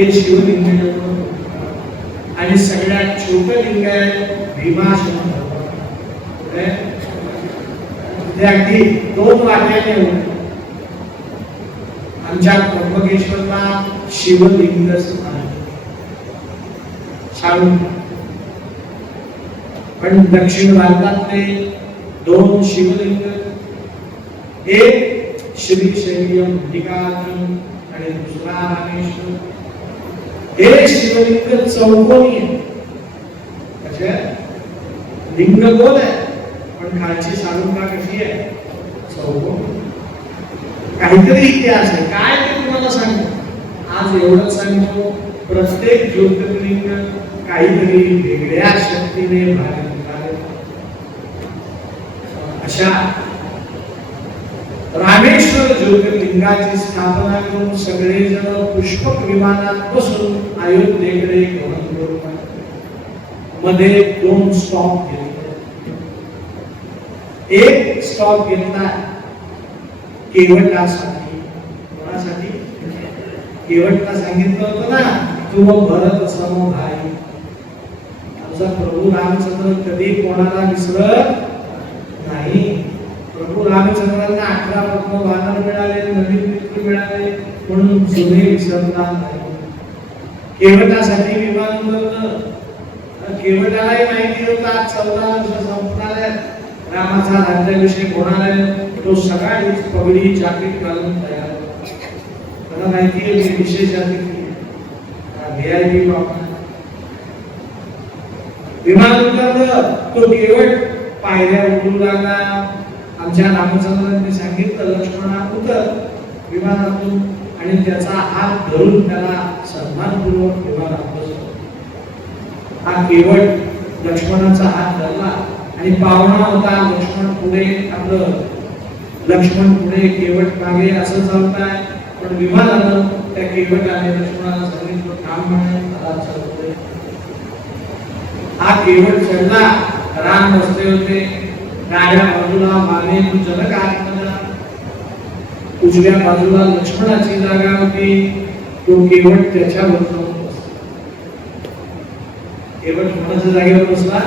ते शिवलिंग आणि सगळ्यात छोटं लिंग आहे भीमाशंकर. ते अगदी 2 वाट्याने होते. आमच्या त्र्यंबकेश्वरला शिवलिंग छान. पण दक्षिण भारतातले 2 शिवलिंग, एक श्रीशैल्य मल्लिकार्जुन आणि दुसरा रामेश्वर. हे शिवलिंग चौकोनी आहे. कसे लिंग गोल आहे पण खालची सालुका कशी आहे? चौकोनी. काहीतरी इतिहास आहे. काय ते तुम्हाला सांगतो. आज एवढंच सांगतो, प्रत्येक ज्योतिर्लिंग काहीतरी वेगळ्या शक्तीने बाहेर निघाले. अशा रामेश्वर ज्योतिर्लिंगाची स्थापना करून सगळेजण पुष्पक विमानात बसून अयोध्येकडे गमन करून मध्ये 2 स्टॉप घेतले. एक स्टॉप घेतला केवटासाठी. कोणासाठी? केवटला सांगितलं होतं ना, तुम भरत सम भाई. आमचा प्रभू रामचंद्र कधी कोणाला विसरत नाही. प्रभू रामचंद्रांना 11 रत्न वानर मिळाले, नवीन मित्र मिळाले, म्हणून जुने विसरणार नाही. केवटासाठी विमान उतरलं. केवटालाही माहिती होतं आज 14 वर्ष संपणार आहेत, रामाचा राज्याभिषेक होणार आहे. तो सकाळीच पगडी जाकीट घालून तयार. मला माहिती आहे मी विशेष अतिथी VIP बाबा. विमान उतरलं. तो केवट पायऱ्या उडू लागला. आमच्या रामचंद्रांनी सांगितलं, लक्ष्मणा उतर विमानातून, आणि त्याचा हात धरून त्याला सन्मानपूर्वक विमानात बसवलं. हा केवट लक्ष्मणाचा हात धरला आणि पावणा होता. लक्ष्मण पुढे, आपलं लक्ष्मण पुढे, केवट मागे, असं चालताय. पण विमानानं त्या केवटाने लक्ष्मणाला सांगितलं, काम म्हणे मला चालतोय. हा केवट चढला. राम बसले होते. डाव्या बाजूला मागे जनक आत्मजा, उजव्या बाजूला लक्ष्मणाची जागा होती. तो केवट त्याच्यावर जाऊन बसला. केवट कोणाच्या जागेवर बसला?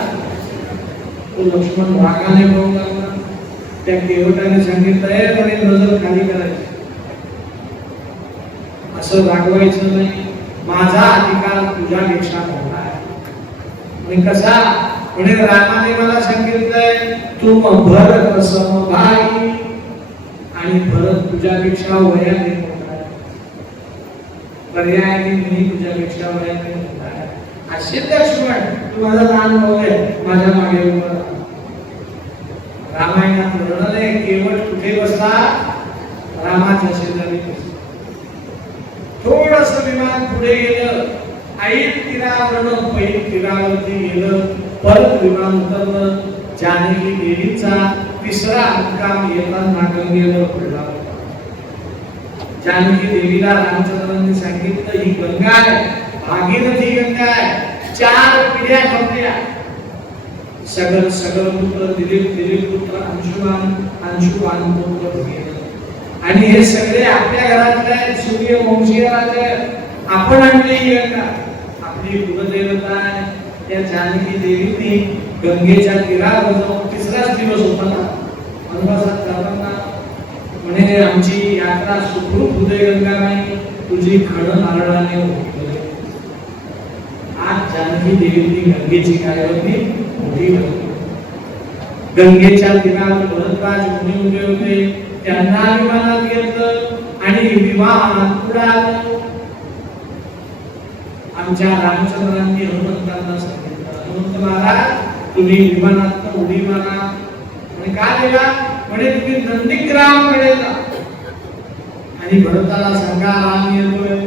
तो लक्ष्मण रागाने पाहू लागला. त्या केवटाने सांगितलं, म्हणे नजर खाली करायची, असं रागवायचं नाही, माझा अधिकार तुझ्यापेक्षा मोठा आहे. आणि कसा? म्हणे रामाने मला सांगितलंय, तू भरत सम भाई, आणि भरत तुझ्यापेक्षा वयाने मोठा आहे. पर्यायाने मी तुझ्यापेक्षा वयाने मोठा आहे. असे लक्ष्मण, तू माझा लहान भाऊ आहे, माझ्या मागे उभा राहा. रामायणात वर्णन आहे, केवट कुठे बसला? रामाच्या शेजारी बसला. थोडस विमान पुढे गेलं, ऐन तीरावरून पैन तीरावरती गेलं, परत विमान उतरलं. जानकी देवीचा 3रा मुक्काम येताना गंगेवर पडला. जानकी देवीला रामचंद्रांनी सांगितलं, ही गंगा आहे, भागीरथी गंगा आहे, 4 पिढ्या खपल्या. सगळ पुत्र दिलीप पुत्र अंशुमान पुत्र गेले. आणि हे सगळे आपल्या घरातले सूर्यवंशीय राजे. आपण आणली ही गंगा, आपली कुलदेवता आहे. त्या जानकी देवीने गंगेच्या तीरावर जाऊन 3राच दिवस होता ना वनवासात जाताना म्हणे, आमची यात्रा सुखरूप हृदय गंगा नाही, तुझी खण नारळाने होती. आज जानकी देवीने गंगेची कार्यवती मोठी बनली. गंगेच्या तीरावर भरतराज मुनी उभे होते. त्यांना विमानात घेतलं आणि विमान उडालं. आमच्या रामचंद्रांनी हनुमंतांना सांगितलं, हनुमंत महाराज, तुम्ही विमानात उडी मारा. आणि का दिला? म्हणे तुम्ही नंदीग्रामकडे जा आणि भरताला सांगा राम येतोय.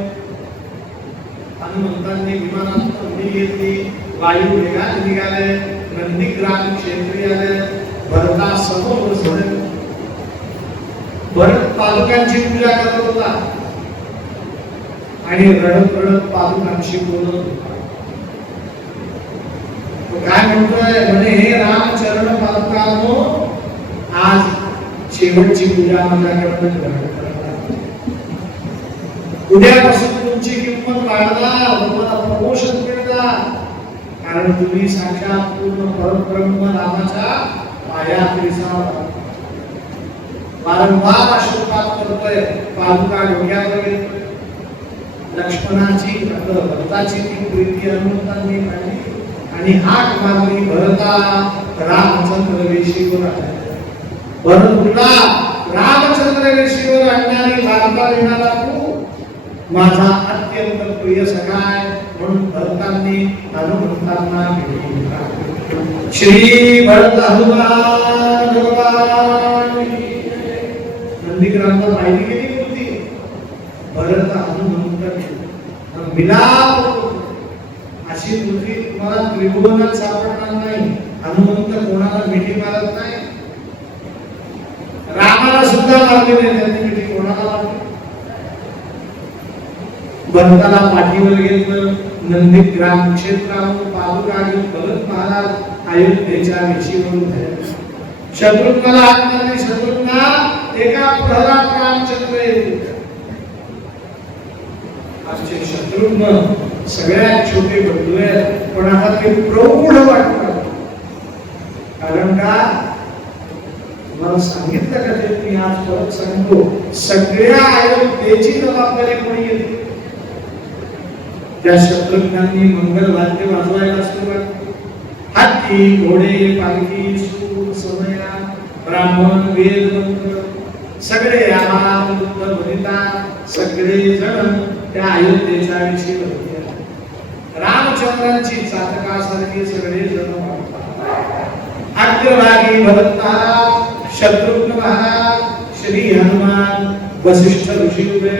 हनुमंतांनी विमानात उडी घेतली. वायू वेगात निघाले. नंदीग्राम क्षेत्री आले. भरता समोर बसले. भरत पादुकांची पूजा करत होता आणि रडत रडत पादुकांशी बोलत होता. तो काय म्हणतोय? म्हणे, हे रामचरण पादुकांनो, आज शेवटची पूजा माझ्याकडे ग्रहण करा. उद्यापासून तुमची किंमत वाढणार, तुम्हाला प्रमोशन मिळणार, कारण तुम्ही साक्षात पूर्ण परब्रह्म रामाच्या पायात विसावा. वारंवार आशीर्वाद करतोय, पादुका डोक्यावर घेतोय. लक्ष्मणाची भरताची ती प्रीती हनुमंतांनी पाहिली आणि हाक मारली, भरता रामचंद्र वेशीवर आले. भरत बोलला, रामचंद्र वेशीवर आणणारी वार्ता देणारा तू माझा अत्यंत प्रिय सखा आहे. म्हणून भरतांनी हनुमंतांना भेटला. श्री भरत हनुमान भगवान नंदीग्रामला पाहिली गेली होती. भरत हनुमंत मिलाप अशी मूर्ती तुम्हाला त्रिभुवनात सापडणार नाही. हनुमंत कोणाला मिठी मारत नाही, रामाला सुद्धा मारली नाही त्यांनी मिठी, कोणाला मारली. भरताला पाठीवर घेतलं, नंदीग्राम क्षेत्रावर पादुका घेऊन भरत महाराज अयोध्येच्या वेशीवरून झाले. शत्रुघ्नाला हात मारली, शत्रुघ्ना एका प्रहरात रामचंद्र येतो. आजचे शत्रुघ्न सगळ्यात छोटे बंधू आहेत, पण आता ते प्रौढ वाटतात. कारण का मला सांगितलं का ते, मी आज परत सांगतो, सगळ्या अयोध्येची जबाबदारी कोणी घेतली? त्या शत्रुघ्नांनी मंगल वाद्य वाजवायला सुरुवात केली. हत्ती, घोडे, पालखी, सूर, समया, ब्राह्मण, वेद मंत्र सगळे आवाज वनिता सगळे जण त्या अयोध्येच्या विषयी होते. रामचंद्रांची चातकासारखी सगळे जण अग्रभागी भरत महाराज, शत्रुघ्न महाराज, श्री हनुमान, वसिष्ठ ऋषी उभे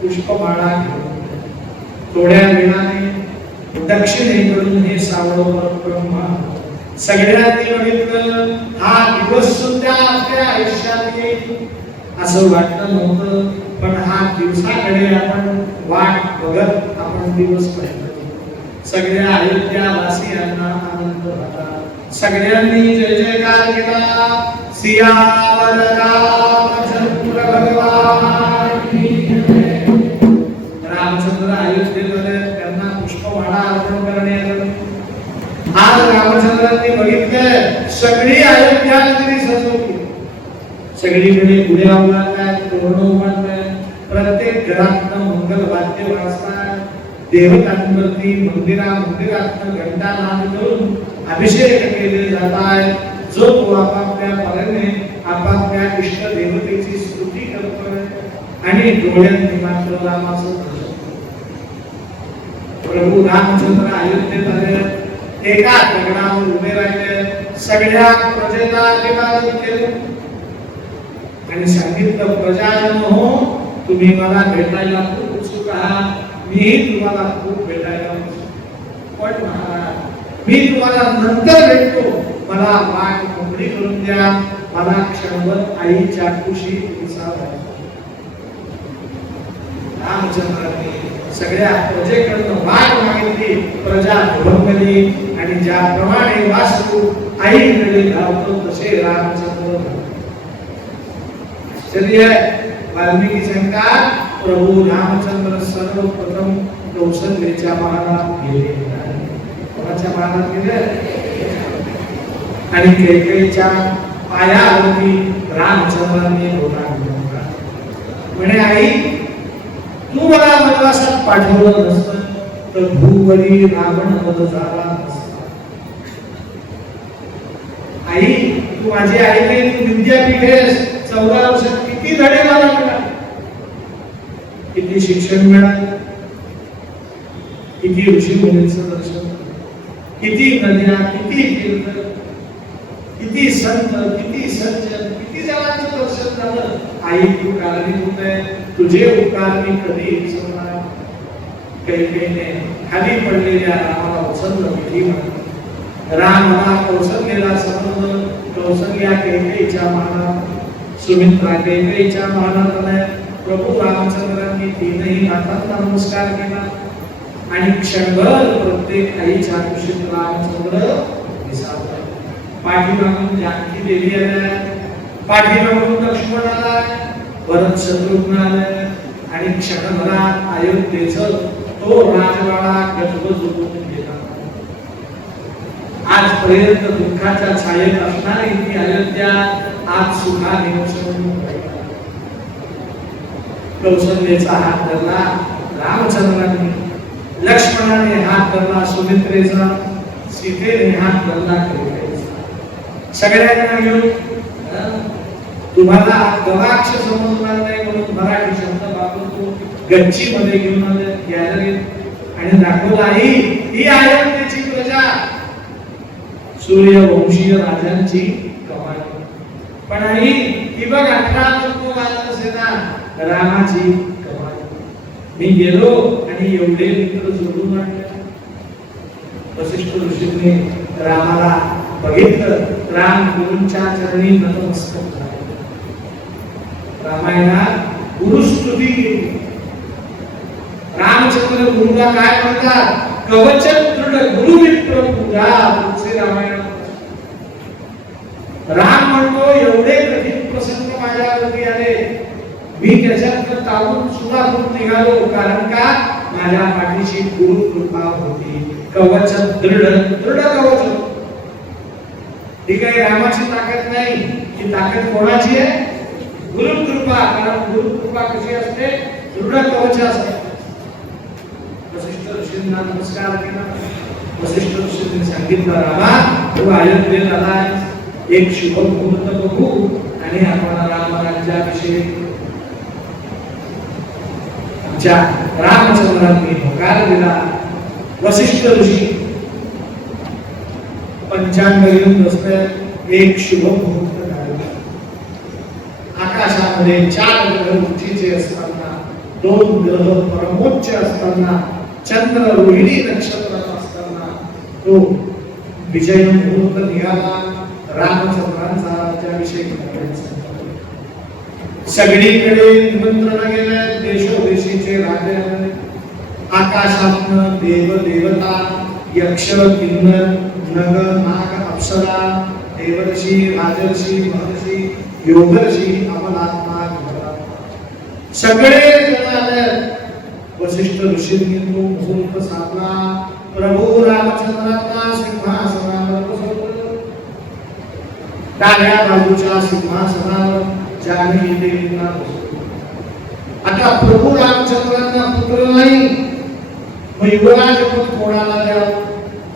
पुष्पमाळा घेऊन. थोड्या वेळाने दक्षिणेकडून हे सावळ परब्रह्म सगळ्यांनी बघितलं. हा दिवस सुद्धा आपल्या आयुष्यात येईल असं वाटलं नव्हतं, पण हा दिवसाकडे आपण वाट बघत आपण दिवस पाहिला. सगळ्या अयोध्या वासियांना आनंद झाला. सगळ्यांनी जय जयकार केला. सियावर रामचंद्र भगवान की जय. रामचंद्र अयोध्येमध्ये त्यांना पुष्पमाळा अर्पण करण्यात आली. आज रामचंद्रांनी बघितलं सगळी अयोध्या नगरी सजवली. सगळीकडे गुढ्या उभारल्या, तोरणं उभारल्या, प्रत्येक घरात मंगल वाद्य वाजतात. देवतांवरती मंदिरात घंटा नाद करून अभिषेक केले जात आहेत. जो तो आपापल्या परीने आपापल्या इष्ट देवतेची स्तुती करतोय आणि डोळ्यांनी मात्र रामाचं दर्शन. प्रभू रामचंद्र अयोध्येत आले, एका दगडावर उभे राहिले, सगळ्या प्रजेला अभिवादन केलं आणि सांगितलं, प्रजाजन हो, तुम्ही मला भेटायला खूप उत्सुक आहात. मीही तुम्हाला खूप भेटायला उत्सुक, पण महाराज मी तुम्हाला नंतर भेटतो. मला वाट मोकळी करून द्या. मला क्षणभर आईच्या कुशी विसावा. रामचंद्रांनी सगळ्या प्रजेकडनं वाट मागितली. प्रजा भंगली आणि ज्याप्रमाणे वासरू आईकडे धावतो तसे रामचंद्र. चलिए वाल्मिकी सांगतात, प्रभू रामचंद्र सर्वप्रथम कौशल्येच्या महालात गेले. कोणाच्या महालात गेले? आणि कैकेयीच्या पायावरती रामचंद्रांनी बोटा ठेवला. म्हणे, आई तू मला वनवासात पाठवलं नसतं तर भूवरी रावण वध झाला नसता. आई तू माझी आई नाही, तू विद्यापीठ आहेस. 14 वर्षात किती धडे मला मिळाले, किती शिक्षण मिळाले, किती ऋषी मुनींचं दर्शन, किती नद्या, किती तीर्थ, किती संत, किती सज्जन, किती जणांचं दर्शन झालं. आई तू कारणीभूत आहे. तुझे उपकार मी कधी विसरणार. कैकेयीने खाली पडलेल्या रामाला उचललं, मिठी मारली. रामाला कौसल्याला समजलं. कौसल्या कैकेयीच्या मानात, सुमित्रा कैकेयीच्या मानात आल्या. प्रभू रामचंद्रांनी तीनही हातांना नमस्कार केला आणि क्षणभर प्रत्येक आईच्या कुशीत रामचंद्र विसावला. पाठीमागून जानकी देवी आल्या, पाठीमागून लक्ष्मण आला, भरत शत्रुघ्न आले आणि आणि क्षणभरात अयोध्येचं तो राजवाडा गजबजून गेला. आजपर्यंत दुःखाच्या छायेत असणारी ती अयोध्या आज सुखाने उसळून कौशल्याचा हात धरला रामचंद्रांनी, लक्ष्मणाने हात धरला सुमित्रेचा, सीतेने हात धरला कैकेयीचा. सगळ्यांना घेऊन तुम्हाला गवाक्ष समजणार नाही म्हणून मराठी शब्द वापरतो, गच्ची मध्ये घेऊन आले गॅलरीत आणि दाखवला ही अयोध्येची प्रजा, सूर्यवंशीय राजांची कमाल. पण ही बघ 18 सेना रामाची कमाल. मी गेलो आणि एवढे मित्र जोडून आणले. वसिष्ठ ऋषींनी रामाला बघितलं, राम गुरूंच्या चरणी नतमस्तक झाले. रामायणात गुरुस्तुती केली. रामचंद्र गुरुला काय म्हणतात? कवच दृढ गुरु मित्र पूजा. तुझे रामायण राम म्हणतो एवढे कठीण प्रसंग माझ्यावरती आले, मी त्याच्यात ताबून सुद्धा करून निघालो, कारण का माझ्या पाठीशी गुरु कृपा होती. कवच दृढ दृढ कवच. ही काही रामाची ताकद नाही, ही ताकद कोणाची आहे? गुरु कृपा. कारण गुरु कृपा कशी असते? दृढ कवच असते. वसिष्ठ ऋषींना नमस्कार केला. वसिष्ठ ऋषींनी सांगितलं, रामा तू अयोध्येत आलाय, एक शुभ मुहूर्त बघू आणि आपण रामराज्याविषयी. आमच्या रामचंद्रांनी होकार दिला. वसिष्ठ ऋषी पंचांग घेऊन बसले. एक शुभ मुहूर्त झाला. आकाशामध्ये 4 ग्रह उंचीचे असताना, 2 ग्रह परमोच्च असताना, चंद्र रोहिणी नक्षत्रात असताना तो विजय मुहूर्त निघाला. रामचंद्रांचा राज्याभिषेक करायचा. सगळीकडे निमंत्रण गेले. देशोदेशीचे राजे आले. आकाशातून देव देवता, यक्ष किन्नर नग नाग अप्सरा, देवर्षी राजर्षी महर्षी योगर्षी अमलात्मा सगळे जण आले. वसिष्ठ ऋषींनी तो मुहूर्त साधला. प्रभू रामचंद्रांना सिंहासनावर बसवलं. डाव्या बाजूच्या सिंहासनावर जानकी देवींना बसवलं. आता प्रभू रामचंद्रांना पुत्र नाही, मग युवराज पद कोणाला द्यावं?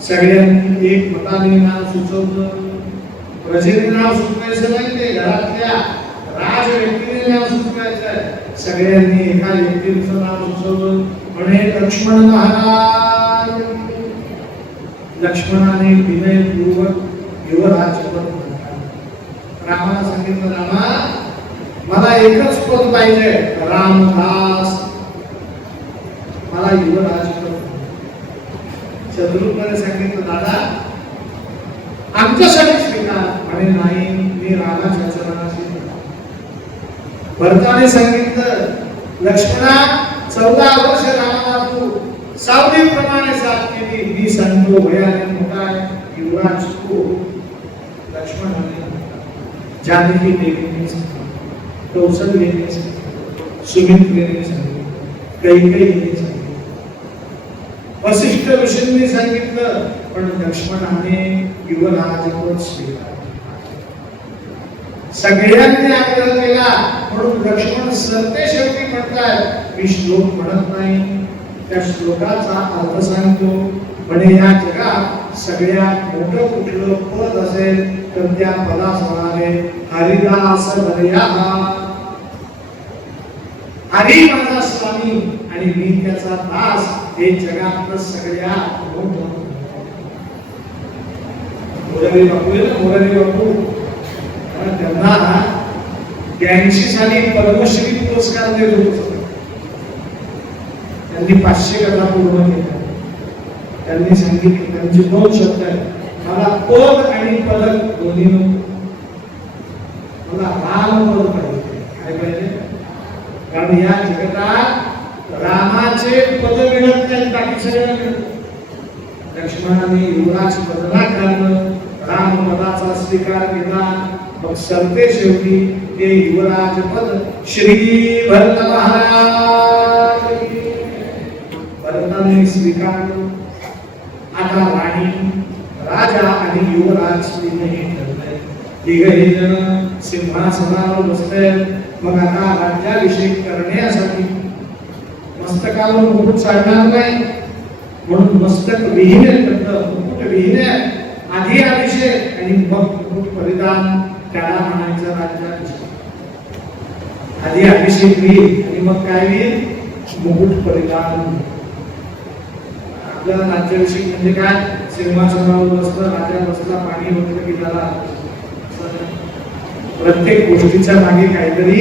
सगळ्यांनी एक मताने नाव सुचवलं. प्रजेने नाव सुचवायचं नाही, ते घरातल्या राज व्यक्तीने नाव सुचवायचं. सगळ्यांनी एका व्यक्तीचं नाव सुचवलं, म्हणे लक्ष्मण महाराज. लक्ष्मणाने विनयपूर्वक युवराज पद रामाला सांगितलं, रामा मला एकच पद पाहिजे, रामदास. मला युवराज पद. शत्रुघ्नाने सांगितलं, दादा आमच्यासाठी स्वीकार. आणि नाही, मी रामाच्या चरणाशी. भरताने सांगितलं, लक्ष्मणा 14 वर्ष रामाला तू सावलीप्रमाणे साथ केली. मी सांगतो भयाने मोठा आहे युवराज तू. लक्ष्मणाने जानकी देवीने सांगितलं, कौशल्याने सांगितलं, सुमित्रेने सांगितलं, कैकेयीने सांगितलं, वसिष्ठ ऋषींनी सांगितलं, पण लक्ष्मणाने युवराज पद स्वीकारले. सगळ्यांनी आग्रह केला म्हणून लक्ष्मण सरते शेवटी म्हणतात. मी श्लोक म्हणत नाही, त्या श्लोकाचा अर्थ सांगतो. म्हणे या जगात सगळ्यात मोठं कुठलं पद असेल तर त्या पदास म्हणाले हरिदास हरया. हरी माझा स्वामी आणि मी त्याचा दास. हे जगात सगळ्यात मोठं. मोरारी बापू त्यांना 82 साली पद्मश्री पुरस्कार दिला होता. त्यांनी 500 कथा पूर्ण केल्या. त्यांनी सांगितले, त्यांचे 2 शब्द आहेत, मला पद आणि पदक दोन्ही नको, मला राम पद पाहिजे. काय पाहिजे? कारण या जगतात रामाचे पद मिळत नाहीत, बाकी सगळं मिळतं. लक्ष्मणाने युवराज पद नाकारलं, राम पदाचा स्वीकार केला. मग सरते शेवटी ते युवराज पद श्री भरत महाराज भरताने स्वीकारलं. आता राणी, राजा आणि युवराज तीनही ठरले. तिघही जण सिंहासनावर बसले. मग आता राज्याभिषेक करण्यासाठी मस्तकावर मुकुट चालणार नाही, म्हणून मस्तक विहीने करतं, मुकुट विहीने आधी अभिषेक आणि मग मुकुट परिधान. त्याला म्हणायचं राज्याभिषेक. आधी अभिषेक होईल आणि मग काय होईल? मुकुट परिधान. आपल्याला राज्याभिषेक म्हणजे काय? सिंहासनावर बसलं, राजा बसला, पाणी वगैरे की झाला. प्रत्येक गोष्टीच्या मागे काहीतरी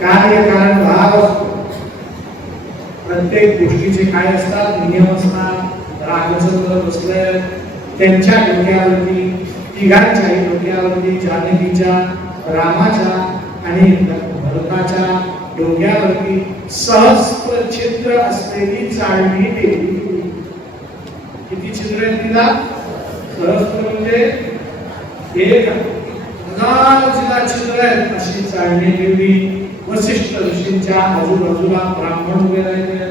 कार्य कारण भाव असतो. प्रत्येक गोष्टीचे काय असतात? नियम असतात. रामचंद्र बसले, त्यांच्या डोक्यावरती, तिघांच्याही डोक्यावरती, जानकीच्या, रामाच्या आणि भरताच्या डोक्यावरती सहस्त्र छिद्र असलेली चाळणी ठेवली. किती छिद्र आहेत तिला? सहस्त्र म्हणजे 1000 जिला छिद्र आहेत अशी चाळणी ठेवली. वसिष्ठ ऋषींच्या आजूबाजूला ब्राह्मण उभे राहिले.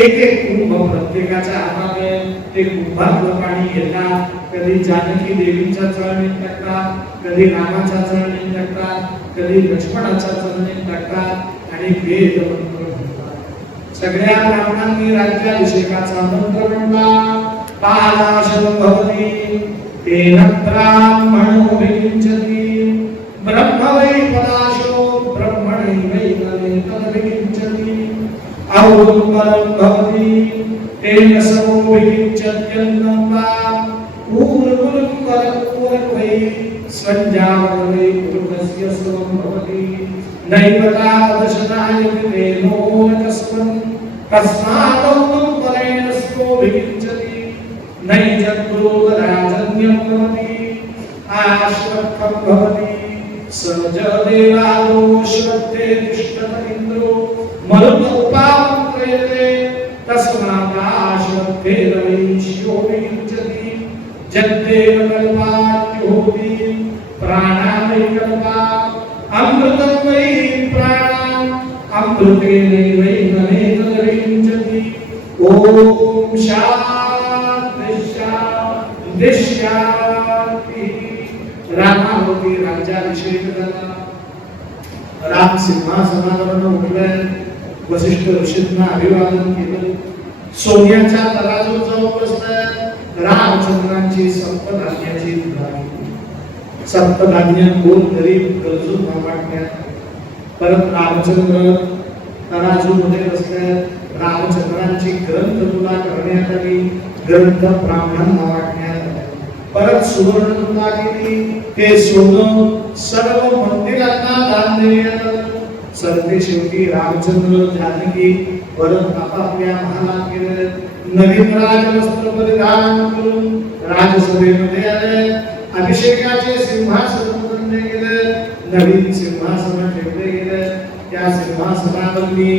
एक एक कुंभ प्रत्येकाच्या हातात आहे. ते कुंभातलं पाणी घेतात. कधी जानकी देवीच्या चरणीत टाकतात, कधी रामाच्या चरणीत टाकतात, कधी लक्ष्मणाच्या चरणीत टाकतात आणि वेद मंत्र म्हणतात. सगळ्या ब्राह्मणांनी राज्याभिषेकाचा मंत्र म्हणला. पादाशं भवति तेन ब्राह्मणो विकिंचति ब्रह्म वै पदाशो ब्रह्मणैवैव तद्विकिंचति औदुम्बरं भवति तेन समो विकिंचत्यन्नं वा ऊर्वरुम्बरं वै स्वञ्जावं वै पुरुषस्य समं भवति नैवता पदशनाय तेनो तस्मन् तस्मादौदुम्बरेण समो विकिंचति नैजत्रोदराजन्यं भवति आश्वत्थं भवति सज देवादो श्रद्धे तिष्ठत इन्द्रो मरुत उपामन्त्रयते तस्मादाश्वत्थे वैश्यो विकिंचति जद्देव कल्पात्योति प्राणावै कल्पा अमृतं वै प्राणा अमृतेनैवैनमेतद् विकिंचति ॐ शांति। रामावती राज्याभिषेक झाला. राम सिंहासनावरून उठले. वसिष्ठ ऋषींना अभिवादन केलं. सोन्याच्या तराजूत जाऊन बसले. रामचंद्रांची सप्तधान्याची धुरा. सप्तधान्य गोल गरीब गरजूंना वाटण्यात. परत रामचंद्र तराजूमध्ये बसले. रामचंद्रांची ग्रंथ तुला करण्यात आली. ग्रंथ ब्राह्मणांना वाटण्यात आले. परत सुवर्ण तुला केली. ते सोनं सर्व मंदिरांना दान देण्यात आलं. सरते शेवटी रामचंद्र जानकी परत आपापल्या महालात गेले. नवीन राजवस्त्र परिधान करून राजसभेमध्ये आले. अभिषेकाचे सिंहासन बनवले गेले. नवीन सिंहासन ठेवले गेले. त्या सिंहासनावरती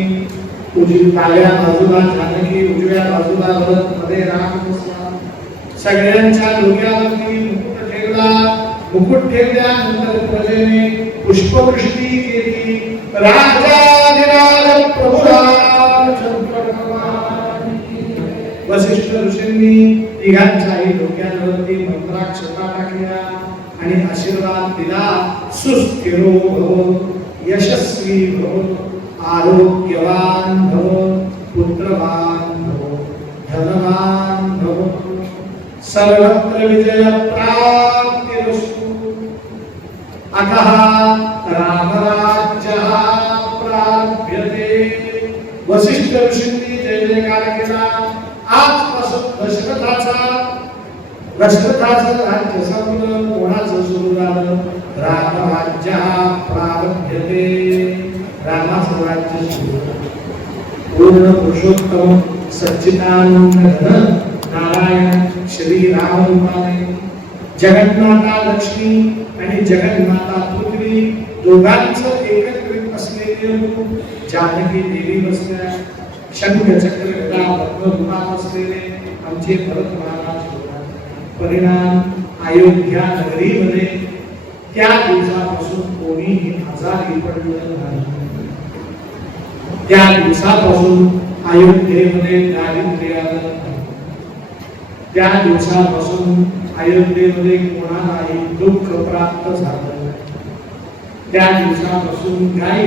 डाव्या बाजूला जानकी, उजव्या बाजूला भरत, मध्ये राम बसला. सगळ्यांच्या डोक्यावरती मुकुट ठेवला. मुकुट ठेवल्यानंतर प्रजेने पुष्पवृष्टी केली. राजाधिराज प्रभू रामचंद्र भगवान. वसिष्ठ ऋषींनी तिघांच्याही डोक्यावरती मंत्राक्षता टाकल्या आणि आशीर्वाद दिला. सुस्थिरो भव, यशस्वी भव, आरोग्यवान भव, पुत्रवान भव, धनवान भव, सर्वत्र विजय प्राप्तिरस्तु. अतः रामराज्यः प्राप्यते. वसिष्ठ ऋषींनी जय जयकार केला. आजपासून दशरथाचं राज्य संपलं. कोणाचं सुरू झालं? रामराज्यः प्राप्यते. रामाचं राज्य सुरू. पूर्ण पुरुषोत्तम सच्चिदानंद घन नारायण श्री राम रूपाने जगन्माता लक्ष्मी आणि जगन्माता पृथ्वी दोघांचं एकत्रित असलेले रूप जानकी देवी बसल्या. शंख चक्र गदा पद्म रूपात असलेले आमचे भरत महाराज होतात. परिणाम अयोध्या नगरीमध्ये त्या दिवसापासून कोणीही आजारी पडलं नाही. त्या दिवसापासून अयोध्येमध्ये दारिद्र्य आलं. त्या दिवसापासून अयोध्येमध्ये कोणालाही दुःख प्राप्त झालं. त्या दिवसापासून काही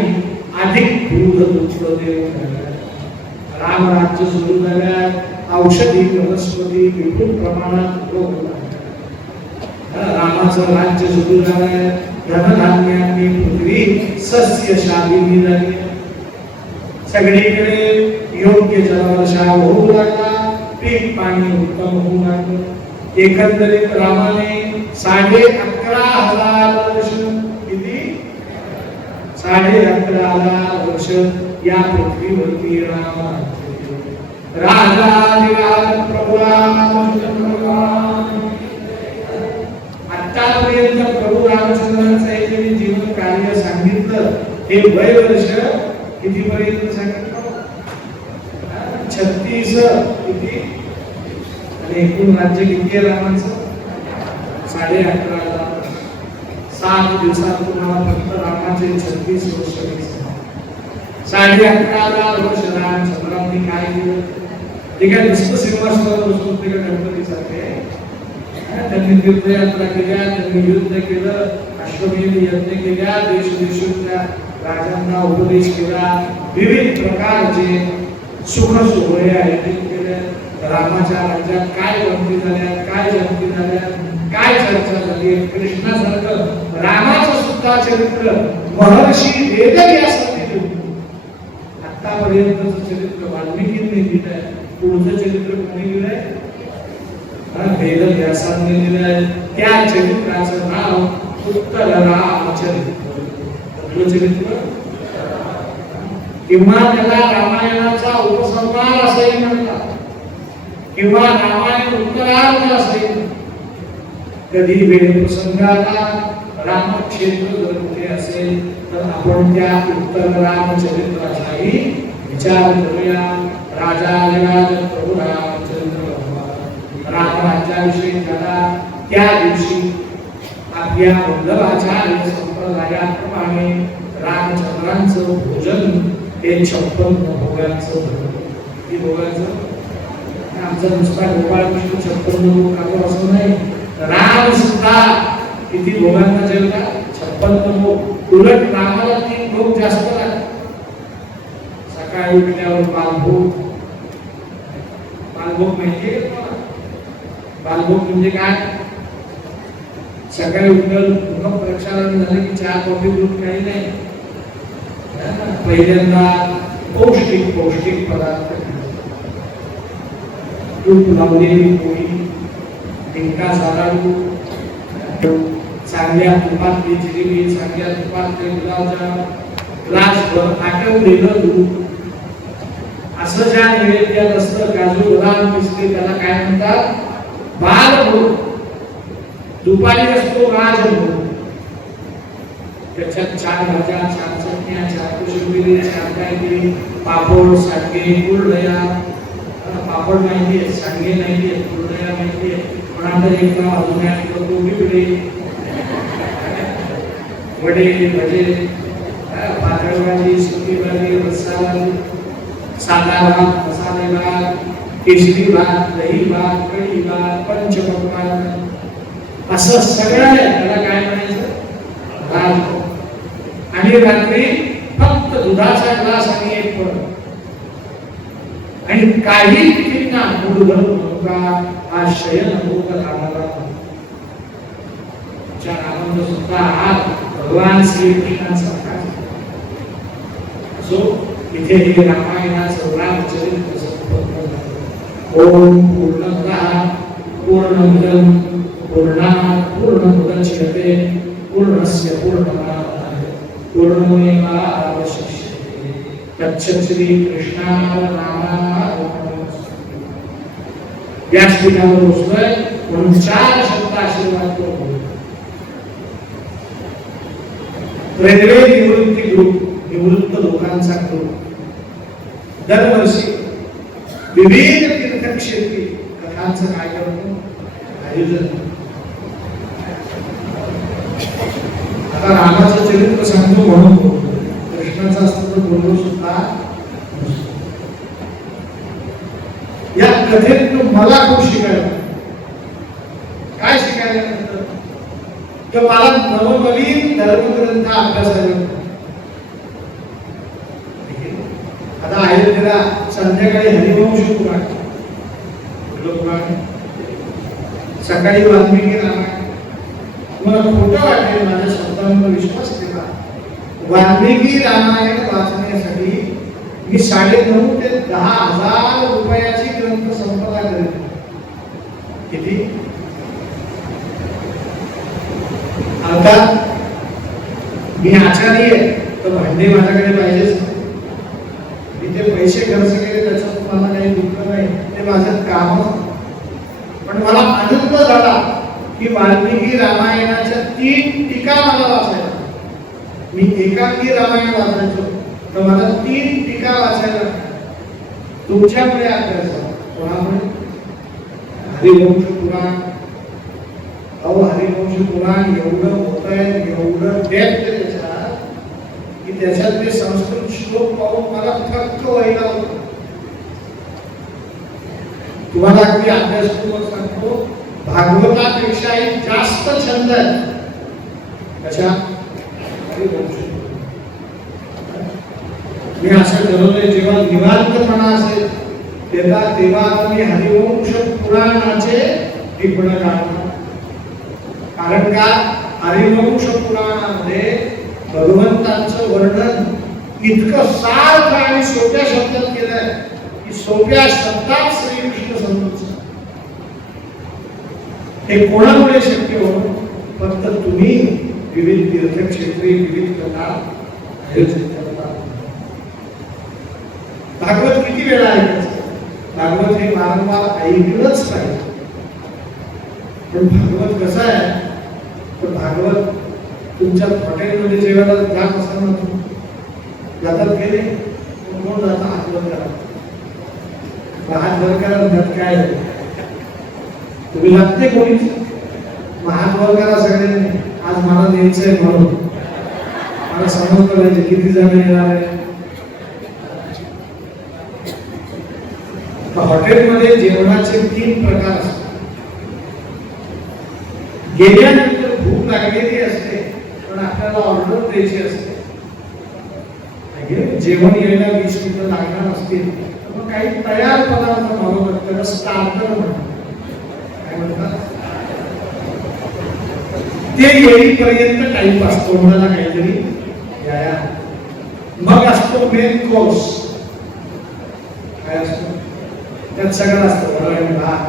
अधिक दूध दुःख देऊ लागला. रामराज्य सुरू झाल्यात. औषधी वनस्पती विपुल प्रमाणात उगवू लागल्या. रामाचं राज्य सुरू झालंय. धनधान्यांनी पृथ्वी सस्यशालिनी झाली. सगळीकडे योग्य जलवर्षाव होऊ लागला. पीक पाणी उत्तम होऊ लागलं. एकंदरीत रामाने 11,500 वर्ष, किती 11,500 वर्ष या पृथ्वीवरती राजाधिराज प्रभू रामचंद्र. आतापर्यंत प्रभू रामचंद्रांचं हे जे जीवन कार्य सांगितलं हे वय वर्ष किती पर्यंत सांगितलं? 36 किती. आणि एकूण राज्य किती आहे रामाचं? 11,500. 7 दिवसात तुम्हाला फक्त रामाचे 36 वर्ष दिसतात. 11,500 वर्ष रामचंद्रांनी काय केलं? ते काय नुसतं सिंहासनावर बसून ते गणपतीसारखे. त्यांनी तीर्थयात्रा केल्या, त्यांनी युद्ध केलं, अश्वमेध यज्ञ केल्या, देश देशातल्या राजांना उपदेश केला, विविध प्रकारचे सुख सोहळे आयोजित केले. रामाच्या राज्यात काय गमती झाल्या, काय जयंती झाल्या, काय चर्चा झाली. कृष्णासारखं रामाचं सुद्धा चरित्र महर्षी वेदव्यासांनी लिहिलं. आतापर्यंतचं चरित्र वाल्मिकींनी लिहिलंय. पुढचं चरित्र कोणी लिहिलंय? वेदव्यासांनी लिहिलंय. त्या चरित्राचं नाव उत्तर रामचरित्र. कुठलं चरित्र? किंवा त्याला रामायणाचा उपसंहार असंही म्हणतात, किंवा रामायण उत्तरार्ध असेल. कधी वेळ प्रसंगाला रामक्षेत्र जर कुठे असेल तर आपण त्या उत्तर रामचरित्राचाही विचार करूया. राजाधिराज प्रभू रामचंद्र रामराज्याविषयी झाला. त्या दिवशी आपल्या वल्लभाचार्य संप्रदायाप्रमाणे रामचंद्रांचं भोजन हे 56 भोगांचं होतं. किती भोगांचं? आमचा नुसता गोपाळ कृष्ण 56 भोग खातो असं नाही. राम सुद्धा किती भोगांना जेवला? 56 भोग. उलट रामाला 3 भोग जास्त लागतात. सकाळी उठल्यावर बालभोग. बालभोग म्हणजे बालभोग म्हणजे काय? सकाळी उठलं प्रक्षालन झालं की चहा कॉफी दूध काही नाही. पहिल्यांदा पौष्टिक पदार्थ, तूप लावलेली पोळी, डिंकाचा लाडू, चांगल्या तुपातली जिलेबी, चांगल्या तुपातले गुलाबजाम, ग्लासभर आटवलेलं दूध, असं ज्या नैवेद्यात असतं काजू बदाम पिस्ते त्याला काय म्हणतात? बालभोग. दुपारी असतो राजभोग. त्याच्यात 4 भाज्या, 4 चटण्या, 4 कोशिंबिरी, 4 काहीतरी, पापड, सांडगे, कुरडया. पापड माहिती आहे, सांडगे माहिती आहे, कुरडया माहिती आहे. पण आता एकदा अजून कोबी वडे, भजे, पातळ भाजी, सुकी भाजी, रस्सा भाजी, साधा भात, मसाले भात, केशरी भात, दही भात, कढी भात, पंचपक्वान्न, असं सगळं आहे. त्याला काय म्हणायचं? राजभोग. आणि रात्री फक्त दुधाचा ग्लास आणि एक फळ. आणि काही तिथींना मुठभर नौका हा शयन भोग रामाला. ज्या रामाचा सुद्धा हात भगवान श्रीकृष्णांचा. सो इथे हे रामायणाचं रामचरित्र संपन्न झालं. ओम पूर्णमदः पूर्णमिदं पूर्णात् पूर्णमुदच्यते पूर्णस्य पूर्णमादाय पूर्णमेवावशिष्यते. तच्च श्री कृष्णार्पणमस्तु. व्यासपीठावर बसलोय म्हणून 4 शब्द आशीर्वाद करतो. रेल्वे निवृत्ती ग्रुप, निवृत्त लोकांचा ग्रुप दरवर्षी विविध तीर्थक्षेत्री कथांचं काय करतो? आयोजन. आता रामाचं चरित्र सांगतो म्हणून बोलतो. कृष्णाचं असतं तर बोललो सुद्धा. कथेतून मला खूप शिकायला, काय शिकायला मिळतं तर मला नवनवीन धर्मग्रंथ अभ्यासायला. आता अयोध्येला संध्याकाळी हरिवंश पुराण, सकाळी वाल्मिकी रामायण. मला खोटं वाटेल, माझ्या शब्दांवर विश्वास ठेवा, वाल्मिकी रामायण वाचण्यासाठी मी 9.5 ते 10,000 रुपयाची ग्रंथ संपदा करेन. किती? आता मी आचार्य आहे तर भांडे माझ्याकडे पाहिजेच. मी ते पैसे खर्च केले त्याचं मला काही दुःख नाही, ते माझं काम. पण मला आनंद झाला की वाल्मिकी रामायणाच्या 3 टीका मला वाचायला. मी एकांकी रामायण वाचायचो तर मला 3 टीका वाचायला तुमच्यामुळे अभ्यास झाला. कोणामुळे? हरिवंश पुराण. अहो हरिवंश पुराण एवढं होतंय, एवढं डेप्थ त्याच्यात की त्याच्यातले संस्कृत श्लोक पाहून मला थक्क व्हायला होतं. तुम्हाला अगदी अभ्यासपूर्वक सांगतो, भागवतापेक्षाही जास्त छंद आहे कशा? हरिवंश. मी असं ठरवलंय, जेव्हा निवांतपणा असेल तेव्हा मी हरिवंश पुराणाचे टिपण काढणार. कारण का हरिवंश पुराणामध्ये भगवंतांचं वर्णन इतकं सार्थ आणि सोप्या शब्दात केलंय की सोप्या शब्दात श्रीकृष्ण समजून. हे कोणामुळे शक्य होतं? फक्त तुम्ही विविध तीर्थक्षेत्री, विविध कथा आयोजित करता. भागवत किती वेळा ऐकायचं? भागवत हे वारंवार ऐकलंच पाहिजे. पण भागवत कसं आहे, तर भागवत तुमच्या हॉटेलमध्ये जेवायला जात असताना जातात गेले कोण जाता हात वर करा, हात वर करा. काय तुम्ही लागते कोणीच हात वर करा सगळ्यांनी. आज मला द्यायचंय म्हणून मला समज करायचे किती जण येणार आहे. हॉटेलमध्ये जेवणाचे 3 प्रकार असतात. गेल्यानंतर भूक लागलेली असते पण आपल्याला ऑर्डर द्यायची असते. जेवण यायला 20 मिनिटं लागणार असतील तर मग काही तयार पदार्थ मागवू लागतं, स्टार्टर म्हणतात. काय म्हणतात ते येईपर्यंत टाइम असतो, मला काहीतरी या. मग असतो मेन कोर्स. काय असतो त्यात? सगळं असतं, वरण भात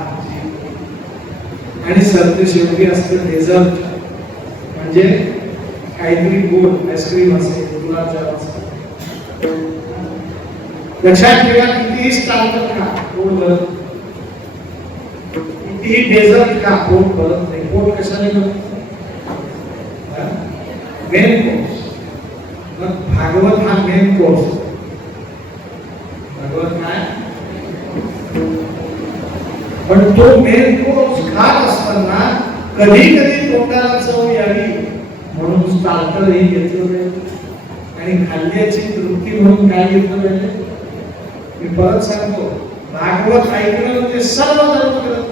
आणि सरते शेवटी असतं डेझर्ट, म्हणजे काहीतरी गोड, आईस्क्रीम असेल, गुलाबजाम असेल. लक्षात ठेवा, कितीही स्टार्टर खा पोट भरत, कितीही डेझर्ट खा पोट भरत नाही. पोट कशाने भरत? Main course. मग भागवत हा मेन कोर्स. भागवत काय? पण तो मेन कोर्स खात असताना कधी कधी तोंडाला चव यावी म्हणून स्टार्टर हे घेतलं पाहिजे. आणि खाल्ल्याची तृप्ती म्हणून काय घेतलं पाहिजे? मी परत सांगतो, भागवत ऐकणं म्हणजे सर्व धर्मग्रंथ.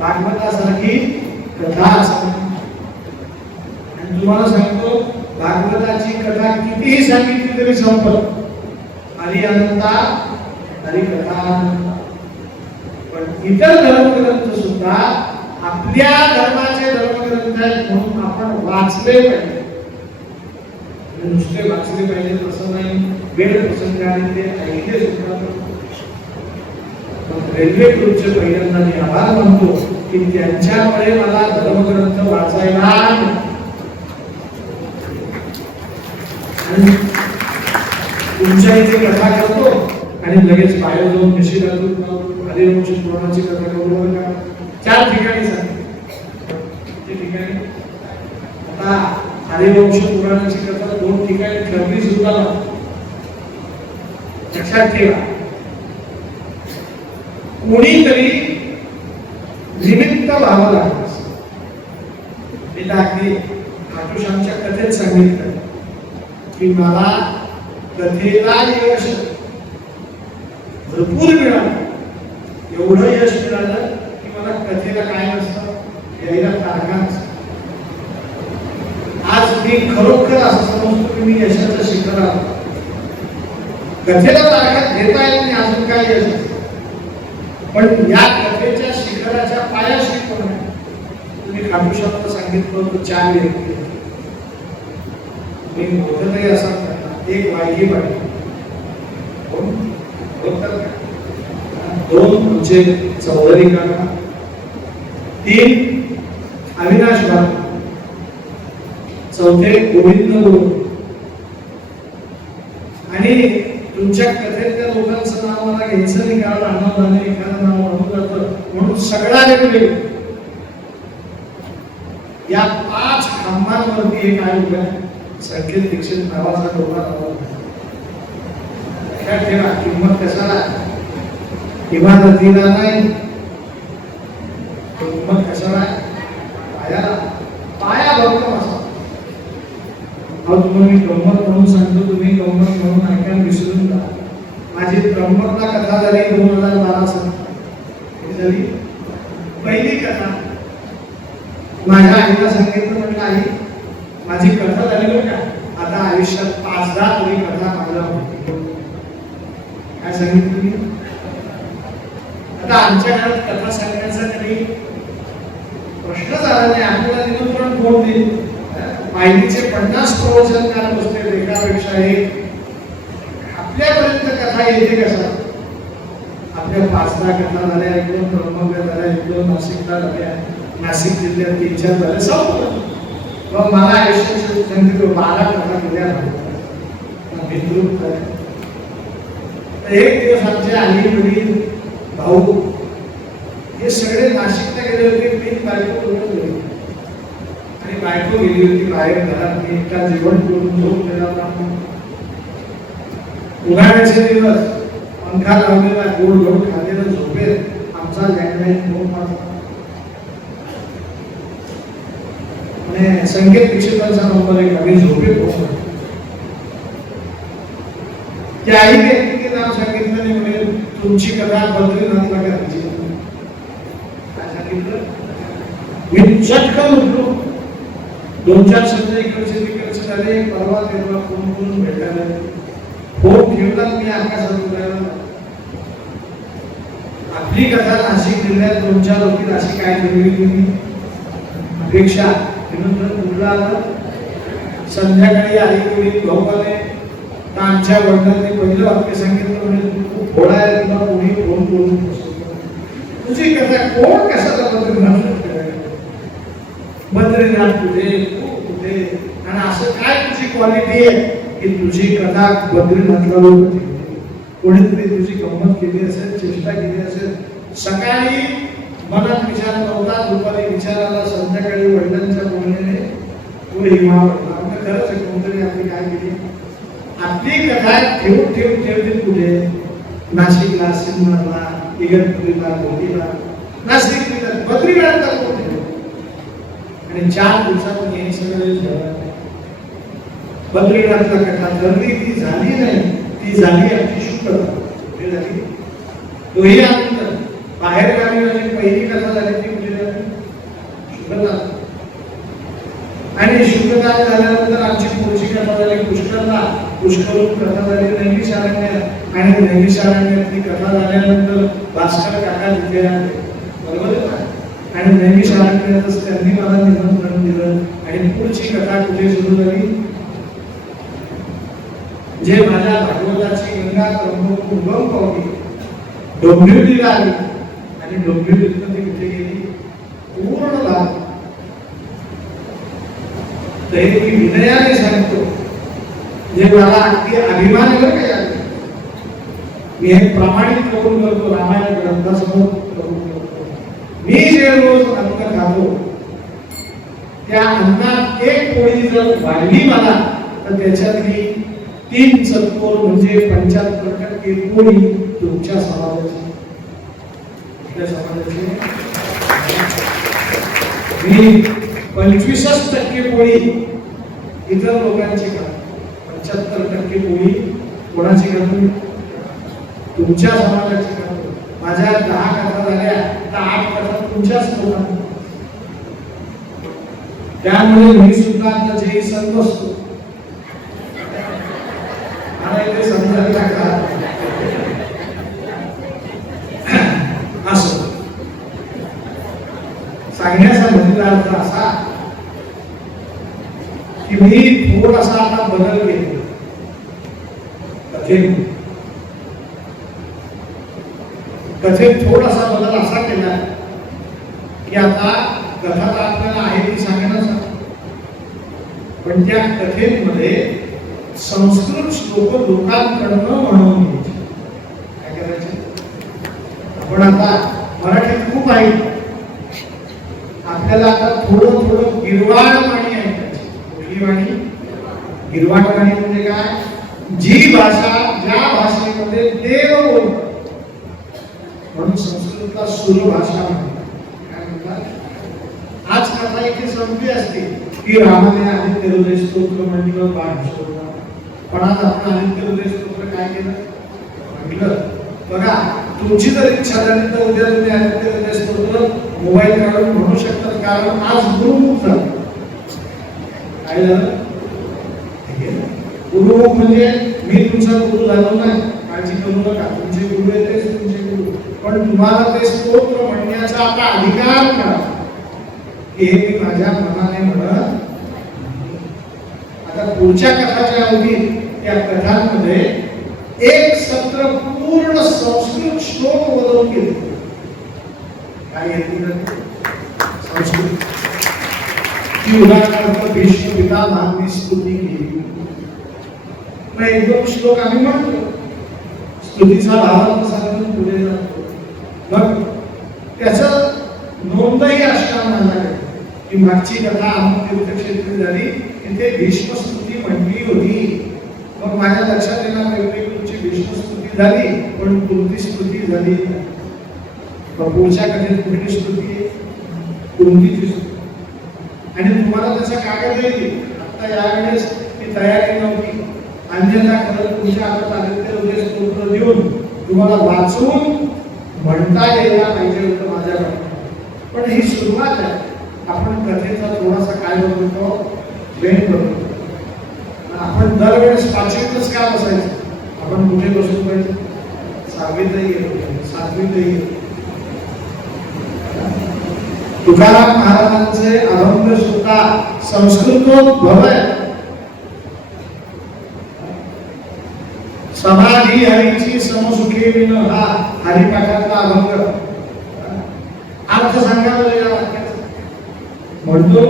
भागवतासारखी कथा असते. आणि तुम्हाला सांगतो, भागवताची कथा कितीही सांगितली तरी संपत. हरी अनंता, हरी कथा. पण इतर धर्मग्रंथ सुद्धा आपल्या धर्माचे धर्मग्रंथ आहेत म्हणून आपण वाचले पाहिजे. नुसते वाचले पाहिजे तसं नाही, वेळ प्रसंगाने ते ऐकले सुद्धा. रेल्वे ग्रुपचे पहिल्यांदा मी आभार मानतो की त्यांच्यामुळे मला धर्मग्रंथ वाचायला. तुमच्या इथे कथा करतो आणि लगेच बाहेर जाऊन निशिकातून हरिवंश पुराणाची कथा करू का? 4 ठिकाणी सांगितली. ठिकाणी आता हरिवंश पुराणाची कथा 2 ठिकाणी ठरली सुद्धा. लक्षात ठेवा, कोणीतरी निमित्त व्हावं लागतं. मी अगदी खाटूश्यामच्या कथेत सांगितलं की मला कथेला यश भरपूर मिळालं एवढं यश मिळालं की मला कथेला काय नसतं यायला तारखा नसतं. आज मी खरोखर असं समजतो की मी यशाचं शिखर आलो. कथेला तारखा घेता येत नाही अजून काय यश, पण या कथेच्या शिखराच्या पायाशी कोण आहे? तुम्ही खाटू शब्द सांगितलं होतं 4 व्यक्ती. मी मोठं असा एक वाघी पाहिजे, 2 म्हणजे चौधरी काका, 3 अविनाश बाबू, 4 गोविंद गुरु. आणि तुमच्या कथेतल्या लोकांचं नाव मला घ्यायचं नाही कारण अण्णाने एखादं नाव म्हणून जातं म्हणून सगळा रेल्वे या 5 खांबांवरती एक काय उभा संकेत दीक्षित नावाचा डोका ठेवा. किंमत कशाला? इमारतीला नाही, किंमत कशाला? पायाला. पाया भक्कम असा. तुम्हाला मी गंमत म्हणून सांगतो, तुम्ही गंमत म्हणून ऐकायला विसरून जा. माझी ब्रह्मकथा कथा झाली 2012 साली झाली पहिली कथा. माझ्या आईला सांगितलं, म्हटलं आई माझी कथा झाली बरं का, आता आयुष्यात 5-10 तरी कथा मला होती. काय सांगितलं मी? आता आमच्या घरात कथा सांगण्याचा कधी प्रश्न झाला नाही. आपल्याला निमंत्रण कोण देईल? पायरीचे 50 प्रवचनकार बसले एकापेक्षा एक. आपल्यापर्यंत कथा येते कसा? आपल्या 5-10 कथा झाल्या, 1-2 ब्रह्मव्य झाल्या, 1-2 नाशिकला झाल्या, नाशिक जिल्ह्यात 3-4 झाल्या, संपलं. मग मला आयुष्याची संधी 12 कथा केल्या. एक दिवस आमचे आई वडील भाऊ हे सगळे नाशिकला गेले होते. मी बायको बोलत होती आणि बायको गेली होती बाहेर घरात. मी एकटा जेवण करून झोपलेला होता. उन्हाळ्याचे दिवस, पंखा लावलेला, गोड गोड खाल्लेलं, झोपेत आमचा लँडलाईन फोन वाजला. आणि संकेत दीक्षितांचा नंबर आहे. आम्ही झोपेत फोन. त्याही व्यक्तीचे नाव सांगितलं नाही. म्हणजे तुमची कथा बद्रीनाथला करायची. काय सांगितलं? मी चटकन उठलो. 2-4 शब्द इकडचे तिकडचे झाले. परवा तेव्हा फोन करून भेटायला फोन ठेवला. मी आकाशात उडायला. आपली कथा नाशिक जिल्ह्यात 2-4 होती. अशी काय ठरवली तुम्ही? अपेक्षा कुठला आला? संध्याकाळी आई वडील भाऊ आले. आमच्या वडिलांनी पहिलं वाक्य सांगितलं, म्हणजे तू थोडा आहे, तुला कोणी फोन करून तुझी कथा कोण कशाला बद्रीनाथ कुठे, कुठे, आणि असं काय तुझी क्वालिटी आहे की तुझी कथा बद्रीनाथला लोक कोणीतरी तुझी गंमत केली असेल, चेष्टा केली असेल. सकाळी मनात विचार नव्हता, दुपारी विचार आला, संध्याकाळी वडिलांच्या बोलण्याने तो हिमा पडला. खरंच कोणतरी आपली काय केली. आपली कथा ठेवून कुठे? नाशिकला, सिन्नरला, इगतपुरीला, गोटीला, नाशिक बद्रीनाथला कोण ठेवलं? आणि 4 दिवसात हे सगळे बद्रीनाथला कथा ठरली. ती झाली नाही, ती झाली आमची शुक्रता झाली. तोही आनंद. बाहेर गावी माझी पहिली कथा झाली ती कुठे झाली? शुक्रता. आणि शुक्रता झाल्यानंतर आमची पुढची कथा झाली पुष्करला. पुष्करून कथा झाली नैमिषारण्यात. आणि नैमिषारण्यातली कथा झाल्यानंतर भास्कर काका तिथे आले. बरोबर आहे ना? आणि नैमिषारण्यातच त्यांनी मला निमंत्रण दिलं. आणि पुढची कथा कुठे सुरू झाली? जे माझ्या भागवताची गंगा उगम पावली डोंबिवलीला आली. आणि डोंबिवलीतून ती कुठे गेली? पूर्ण भाग. तर हे मी विनयाने सांगतो, जे मला अगदी अभिमान आहे बरं का. मी हे प्रामाणिक करून करतो. रामायण ग्रंथासमोर करून करतो. मी जे रोज अन्न खातो त्या अन्नात एक पोळी जर वाढली मला तर त्याच्यातली 3 चतकोर म्हणजे 75% पोळी तुमच्या समाजाची. मी 25% पोळी इतर लोकांची खातो. 75% पोळी कोणाची खातो? तुमच्या समाजाची खातो. माझ्या 10 कथा तुमच्याच लोकांना. त्यामुळे मी सुद्धा आता जे संत असतो मला इथे समजायला का असं सांगण्याचा म्हणजे अर्थ असा की मी थोडासा आता बदल केला कथेत थोडासा बदल असा केला की आता कथा तर आपल्याला आहे ती सांगण्याचा, पण त्या कथेमध्ये संस्कृत श्लोक लोकांकडनं म्हणून घ्यायचे. काय करायचे? आपण आता मराठीत खूप आहे, आपल्याला आता थोडं थोडं गिरवाड वाणी ऐकायची. कुठली वाणी? गिरवाड वाणी म्हणजे काय? जी भाषा ज्या भाषेमध्ये देव बोलतो, म्हणून संस्कृतला सुर भाषा म्हणतात. काय म्हणतात? आज कथा इथे संपली असते की रामाने आदित्य हृदय स्तोत्र म्हटलं, बाण सोडलं, पण आज आपण आदित्य हृदय स्तोत्र काय केलं म्हटलं. बघा, तुमची जर इच्छा झाली तर उद्या तुम्ही आदित्य हृदय स्तोत्र मोबाईल काढून म्हणू शकतात, कारण आज गुरुमुख झालं. काय झालं? गुरुमुख म्हणजे मी तुमचा गुरु झालो नाही, काळजी करू नका, तुमचे गुरु आहे तेच तुमचे गुरु, पण तुम्हाला ते स्तोत्र म्हणण्याचा आता अधिकार मिळाला. हे मी माझ्या मनाने म्हणत. आता पुढच्या कथाच्या अवधीत त्या कथांमध्ये एक सत्र पूर्ण संस्कृत श्लोक बदलून गेले. काय येतील संस्कृत की उदाहरणार्थ भीष्म पितामहांनी स्तुती केली. एक दोन श्लोक आम्ही म्हणतो, स्तुतीचा भावार्थ सांगून पुढे जातो. मग त्याचं नोंदही असणार माझ्याकडे की मागची कथा अमुक तीर्थक्षेत्री झाली, तिथे भीष्म स्तुती म्हटली होती. मग माझ्या लक्षात येणार तुमची भीष्म स्तुती झाली, पण कोणती स्तुती झाली? पुढच्या कथेत कुठली स्तुती आहे, कोणती स्तुती, आणि तुम्हाला त्याचा कागद येईल. आता यावेळेस ती तयारी नव्हती, अन्यथा खरं तुमच्या हातात आदित्य हृदय स्तोत्र देऊन तुम्हाला वाचून म्हणता यायला पाहिजे होतं माझ्याकडे. पण ही सुरुवात आहे. आपण कथेचा थोडासा काय बघतो, वेळ बघतो. आपण दरवेळेस पाचवीतच का बसायचं? आपण कुठे बसलो पाहिजे? सहावीतही येतो, सातवीतही येतो. तुकाराम महाराजांचे अभंग सुद्धा संस्कृतोद्भव आहे. समाधी हरीची समसुखे विन, हा हरिपाठातला अभंग. अर्थ सांगा बरं या वाक्याचा. म्हणतो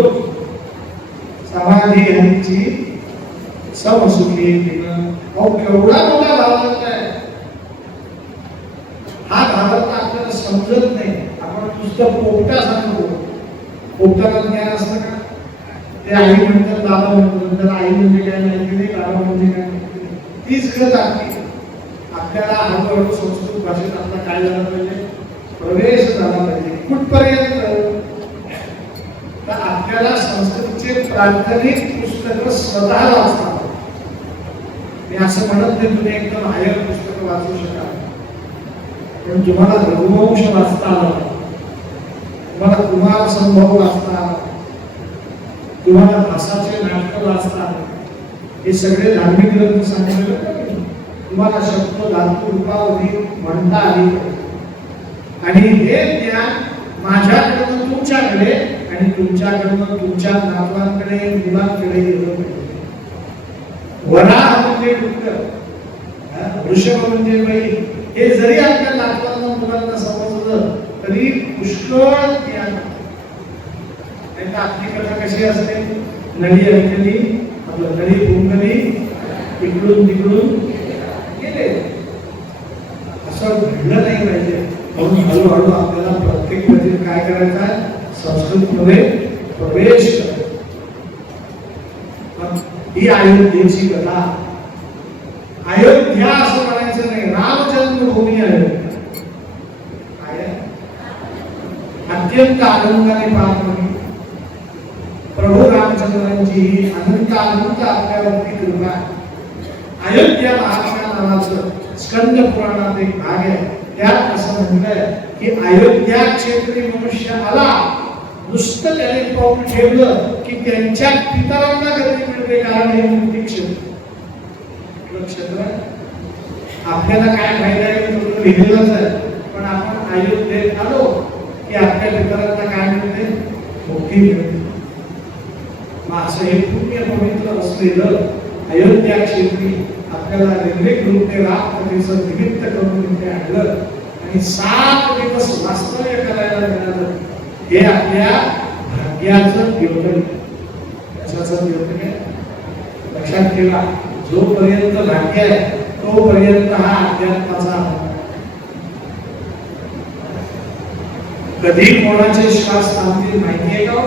समाधी हरीची समसुखे विन. अहो केवढा मोठा भावार्थ आहे हा. भावार्थ आपल्याला समजत नाही. आपण नुसतं पोपटा सांगतो. पोपटाला ज्ञान असतं का? ते आई म्हणतात, बाबा म्हणतात. तर आई म्हणजे काय माहिती नाही, बाबा म्हणजे काय माहिती नाही. तीच गत आपल्याला हळूहळू संस्कृत भाषेत आपला काय झाला पाहिजे, प्रवेश झाला पाहिजे. कुठपर्यंत? तर आपल्याला संस्कृतचे प्राथमिक पुस्तक स्वतः वाचता. मी असं म्हणत नाही तुम्ही एकदम हायर पुस्तकं वाचू शकाल, पण तुम्हाला रघुवंश वाचता आला, तुम्हाला कुमार संभव वाचता आला, तुम्हाला भाषाचे नाटक वाचता आले. हे सगळे धार्मिक ग्रंथ सांगितले. तुम्हाला शब्द धातू रूपावधी म्हणता आली, आणि हे ज्ञान माझ्याकडून तुमच्याकडे आणि तुमच्याकडून तुमच्या नातवांकडे, मुलांकडे गेलं पाहिजे. वराह म्हणजे डुक्कर, वृषभ म्हणजे बैल. हे जरी आपल्या नातवांना, मुलांना समजलं तरी पुष्कळ ज्ञान. आपली कथा कशी असते? नळी ऐकली, आपलं नळी भुंकली, इकडून तिकडून गेले. असं घडलं नाही पाहिजे. म्हणून हळूहळू आपल्याला प्रत्येक मध्ये काय करायचं आहे, संस्कृतमध्ये प्रवेश करायचा. ही अयोध्येची कथा. अयोध्या असं म्हणायचं नाही, राम जन्मभूमी अयोध्या. अत्यंत आनंदाने पार पडली. प्रभू रामचंद्रांची अनंत अनंत आपल्यावरती कृपा. अयोध्या महाराष्ट्र नावाचं स्कंद पुराणात एक भाग आहे. त्यात असं म्हटलंय की अयोध्या क्षेत्री मनुष्य आला, नुसतं त्याने पाऊल ठेवलं की त्यांच्या पितरांना गती मिळते, कारण हे मुक्ती क्षेत्र आपल्याला काय फायदा आहे तो लिहिलेलाच आहे, पण आपण अयोध्येत आलो की आपल्या पितरांना काय मिळते, मुक्ती मिळते. असं हे पुण्य पवित्र असलेलं अयोध्या क्षेत्री आपल्याला निर्मिक रूपे रामकथेचं निमित्त करून इथे आणलं आणि 7 दिवस वास्तव्य करायला मिळालं. हे आपल्या भाग्याचं द्योतक, कशाचं द्योतक आहे लक्षात ठेवा. जोपर्यंत भाग्य आहे तोपर्यंत हा अध्यात्माचा. कधी कोणाचे श्वास थांबतील माहिती आहे का?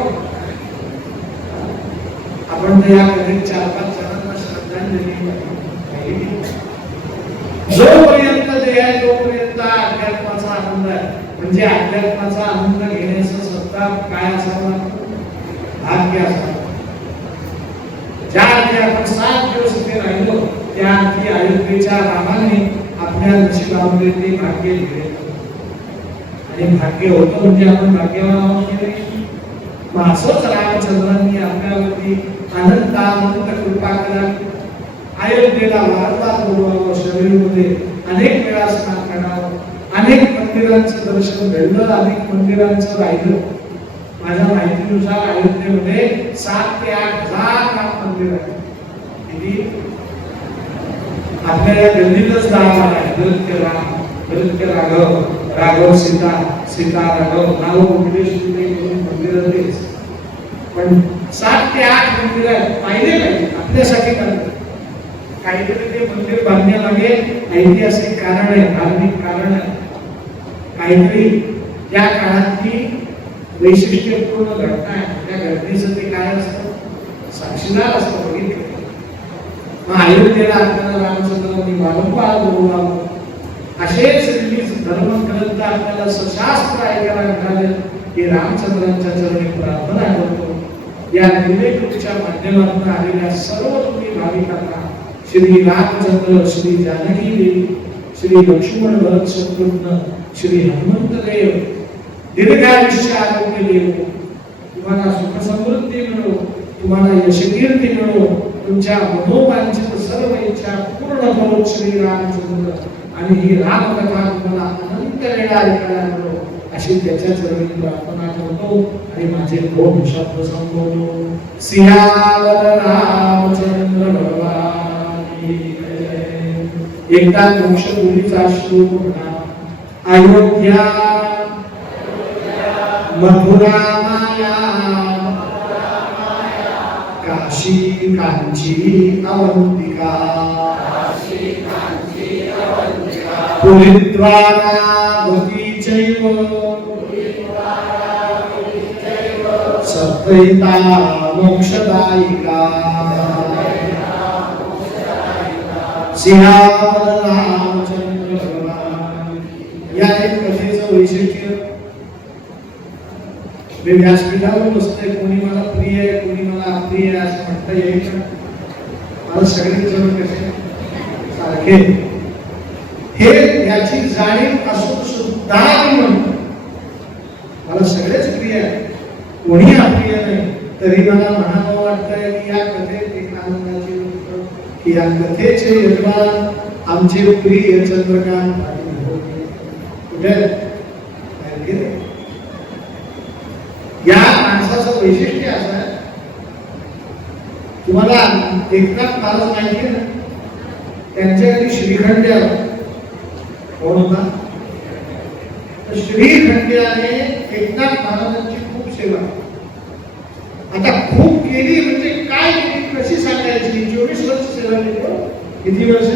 आपण तर या कधी 4-5 जणांना श्रद्धांजली वाहिली. जोपर्यंत जे आहे तोपर्यंत अध्यात्माचा आनंद आहे. म्हणजे अध्यात्माचा आनंद घेण्याचा सत्ता काय असावा, भाग्य असावा. ज्या अर्थी आपण 7 दिवस इथे राहिलो त्या अर्थी अयोध्येच्या रामाने आपल्या नशिबामध्ये ते भाग्य दिले आणि भाग्य होतं म्हणजे आपण भाग्यवान आहोत की नाही. मग असंच रामचंद्रांनी आपल्यावरती अनंत कृपा करावी. अयोध्येला वारंवार बोलवावं, शरीरमध्ये अनेक वेळा स्नान करावं, अनेक मंदिरांचं दर्शन घडलं, अनेक मंदिरांचं राहिलं. माझ्या माहितीनुसार अयोध्येमध्ये 7 ते 8 हजार राम मंदिर आहे. किती आपल्या या गल्लीतच 10 आहे. दत्त राम, दत्त राघव, राघव सीता, सीता राघव, नाव मंदिर तेच. पण 7 ते 8 मंदिर आहेत. पाहिले पाहिजे आपल्यासाठी करतात. काहीतरी ते मंदिर बांधण्यामागे ऐतिहासिक कारण आहे, धार्मिक कारण आहे. काहीतरी त्या काळातली वैशिष्ट्यपूर्ण घटना आहे. त्या घटनेचं ते काय असतं, साक्षीदार असतं. बघितलं मग अयोध्येला आपल्याला रामचंद्रांनी वारंवार बोलवावं. असेच धर्मग्रंथ आपल्याला सशास्त्र ऐकायला मिळाले की रामचंद्रांच्या चरणी प्रार्थना करतो. या निर्लेखच्या माध्यमातून आलेल्या सर्व तुम्ही भाविकांना श्री रामचंद्र, श्री जानकी देवी, श्री लक्ष्मण भरत शत्रुघ्न, श्री हनुमंत देव दीर्घायुष्य आरोग्य देव, तुम्हाला सुख समृद्धी मिळो, तुम्हाला यशकीर्ती मिळो, तुमच्या मनोवांछित सर्व इच्छा पूर्ण करो श्री रामचंद्र, आणि ही रामकथा तुम्हाला अनंत वेळा ऐकायला मिळो अशी त्याच्या चरणी प्रार्थना करतो आणि माझे 2 शब्द संबोधतो. सियावर रामचंद्र भगवान की जय. एकदा वंशगुरीचा श्लोक म्हणा. अयोध्या मथुरा माया, काशी कांची अवंतिका, पुरीद्वारावती चैव सत्वैता मोक्षदायिका. सिंहावर रामचंद्र भगवान. या एक कथेचं वैशिष्ट्य, मी व्यासपीठावर बसतोय, कोणी मला प्रिय आहे, कोणी मला अप्रिय आहे असं म्हणता येईल का? मला सगळे जण कसे सारखे हे याची जाणीव असून सुद्धा मी म्हणतो मला सगळेच प्रिय आहे, कोणी अप्रिय नाही. तरी मला म्हणावं वाटतंय की या कथेत एक आनंदाची गोष्ट की या कथेचे यजमान आमचे प्रिय चंद्रकांत पाटील होते. कुठे या माणसाचं वैशिष्ट्य असं आहे, तुम्हाला एकनाथ महाराज माहिती आहे ना, त्यांच्याकडे श्रीखंड कोण होता? श्रीखंड्याने एकनाथ महाराजांची खूप सेवा, आता खूप केली म्हणजे काय केली कशी सांगायची. 24 वर्ष सेवा केली. किती वर्ष?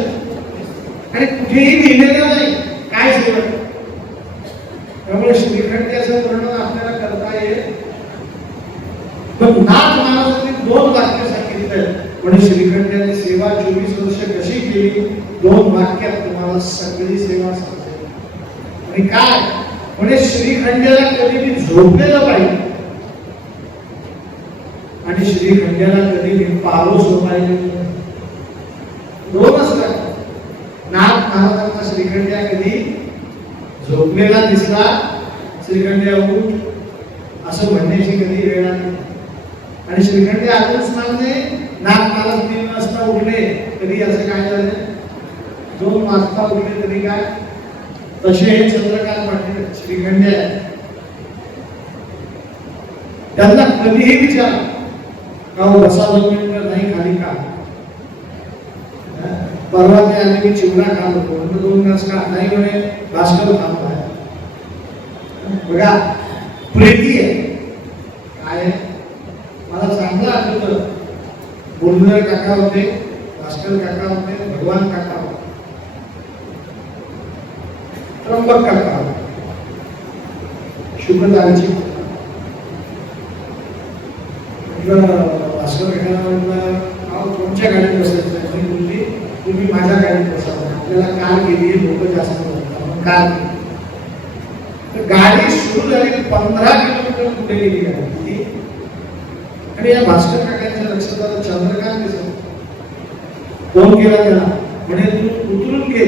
आणि कुठेही लिहिलेलं नाही काय सेवा. त्यामुळे श्रीखंड्याचं वर्णन आपल्याला करता येईल. पण नाथ महाराजांनी 2 वाक्य सांगितलं म्हणजे श्रीखंड्याने सेवा 24 वर्ष कशी केली, 2 वाक्यात तुम्हाला सगळी सेवा समजेल. आणि काय म्हणजे श्रीखंड्याला कधी मी झोपलेलं पाहिजे आणि श्रीखंड्याला कधी मी पारोस पाहिजे. 2च नाथ महाराजांना श्रीखंड्या कधी झोपलेला दिसला श्रीखंड्या उठ असं म्हणण्याची कधी वेळ आली आणि श्रीखंड्या अजूनच मानले नाग मला 3 वाजता उठले तरी असं काय झालं 2 वाजता उठले तरी काय तसे हे चंद्रकांत पाटील श्रीखंड्या त्यांना कधीही विचार का बसा 2 मिनिटं नाही खाली का परवा ते आले मी चिवडा खात होतो म्हणजे 2 तास का नाही म्हणे भास्कर थांबलाय बघा प्रीती आहे काय मला चांगलं आठवतं बोलणार काका होते भास्कर काका होते भगवान काका होते त्र्यंबक काका शुभदाची भास्कर काका म्हटलं तुमच्या गाडीत बसायचं मी बोलली तुम्ही माझ्या गाडीत बसावं आपल्याला कार गेली लोक जास्त बोलतात कार गाडी सुरू झाली 15 किलोमीटर पुढे गेली गाडी आणि या भास्कर काकांच्या लक्षात आलं चंद्रकांत दिसत फोन केला त्याला म्हणे तू उतरून घे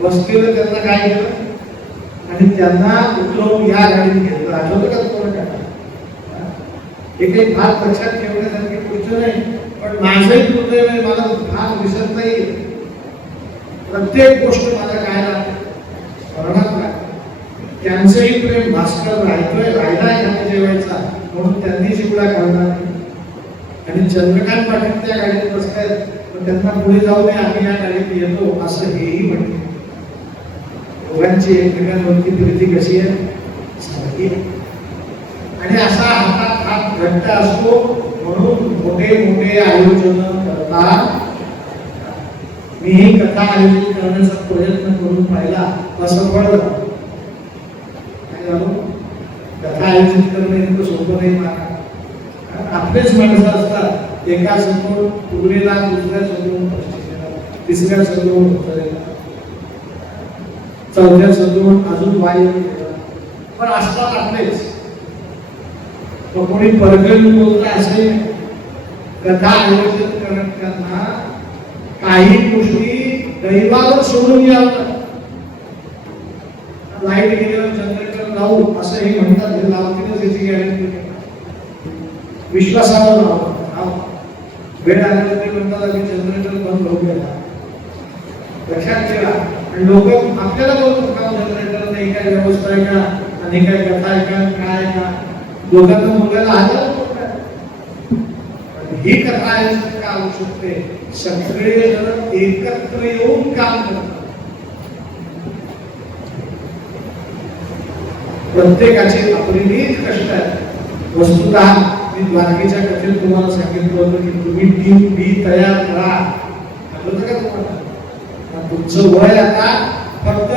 बस केलं त्यांना काय केलं आणि त्यांना उतरवून या गाडीत घेतलं आठवतं का तुम्हाला एक भाग लक्षात ठेवण्यासारखी गोष्ट नाही पण माझंही दुर्दैव आहे मला भाग विसरत नाही प्रत्येक गोष्ट माझ्या काय स्मरणात राहते त्यांचंही प्रेम भास्कर राहिलाय खाणे जेवायचा म्हणून त्यांनी चिवडा खाल्ला आणि चंद्रकांत पाटील त्या गाडीत बसतायत पण त्यांना पुढे जाऊ नये आम्ही या गाडीत येतो असं हेही म्हणते दोघांची एकमेकांवरती प्रीती कशी आहे सारखी आणि असा हातात हात घट्ट असतो म्हणून मोठे मोठे आयोजन करतात मी ही कथा आयोजित करण्याचा प्रयत्न करून पाहिला असफळ कथा आयोजित करणं इतकं सोपं नाही आपलेच माणसं असतात एका समोर पूर्वेला दुसऱ्या समोर तिसऱ्या समोर उत्तरेला चौथ्या समोर अजून वायू पण असतात आपलेच कोणी परगण बोलता असे कथा आयोजित करताना काही गोष्टी दैवावर सोडून यावं लाईट गेल्यावर जनरेटर लावू असं हे म्हणतात हे लावतीलच याची गॅरंटी विश्वासावर लावू वेळ आल्यावर ते म्हणतात आम्ही जनरेटर बंद होऊ गेला लक्षात ठेवा आणि लोक आपल्याला बोलतात का जनरेटर नाही काय व्यवस्था आहे का आणि काय कथा आहे का काय का लोकांना बोलायला आजार ही कथा आयोजित का होऊ शकते सगळे जण एकत्र येऊन काम करतात प्रत्येकाचे अपरिमित कष्ट आहेत वस्तुतः मी द्वारकेच्या कथेत तुम्हाला सांगितलं होतं की तुम्ही टीम बी तयार करा आठवतं का तुम्हाला तुमचं वय आता फक्त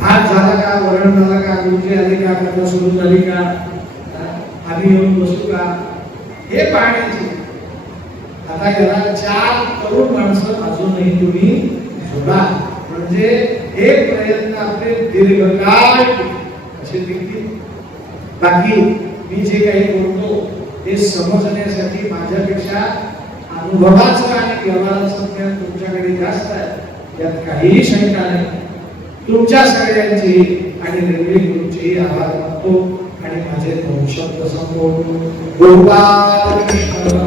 भात झाला का वरण झाला का गुरुजी आले का कथा सुरू झाली का आम्ही येऊन बसू का हे पाहण्याची आता याला 4 तरुण माणसं अजूनही तुम्ही जोडा म्हणजे हे प्रयत्न आपले दीर्घकाळ असे देखील बाकी मी जे काही बोलतो ते समजण्यासाठी माझ्यापेक्षा अनुभवाचं आणि व्यवहाराचं ज्ञान तुमच्याकडे जास्त आहे यात काहीही शंका नाही तुमच्या सगळ्यांची आणि रेल्वे गुरुची आभार मानतो आणि माझे 2 शब्द संपवून गोपाल कृष्ण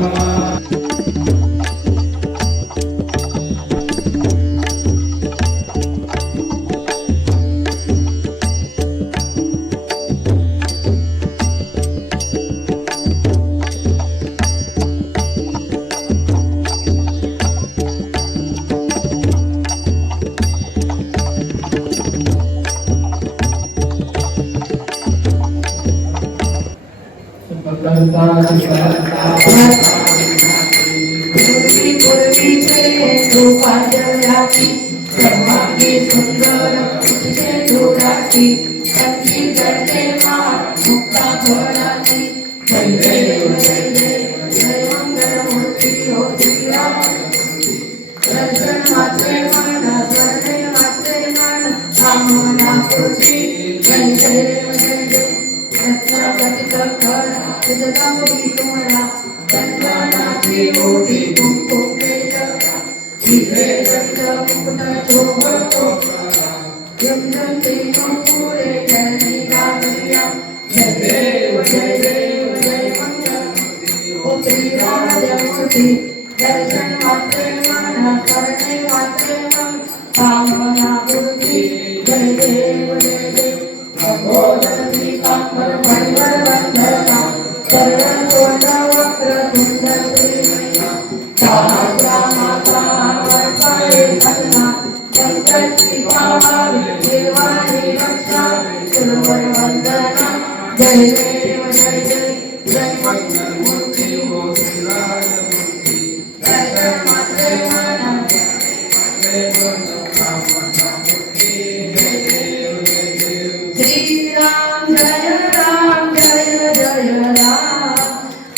युद्धंते मपुरे जननी गामिया जय देव जय मंगलमूर्ति ओ श्री राजमूर्ति दर्शन मात्रे मन करणे मात्रे मन कामना पूर्ति जय देव लंबोदर पीतांबर परिवर वंदना चरण स्वर्ण वक्र कुंडल सहस्रा माता वर्षाये सन्ना संकल्पी पावावी निर्वाणी रक्षा सुरवर वंदना जय देव जय मंगलमूर्ति ओ श्री राजमूर्ति दर्शन मात्रे मन श्री राम जय राम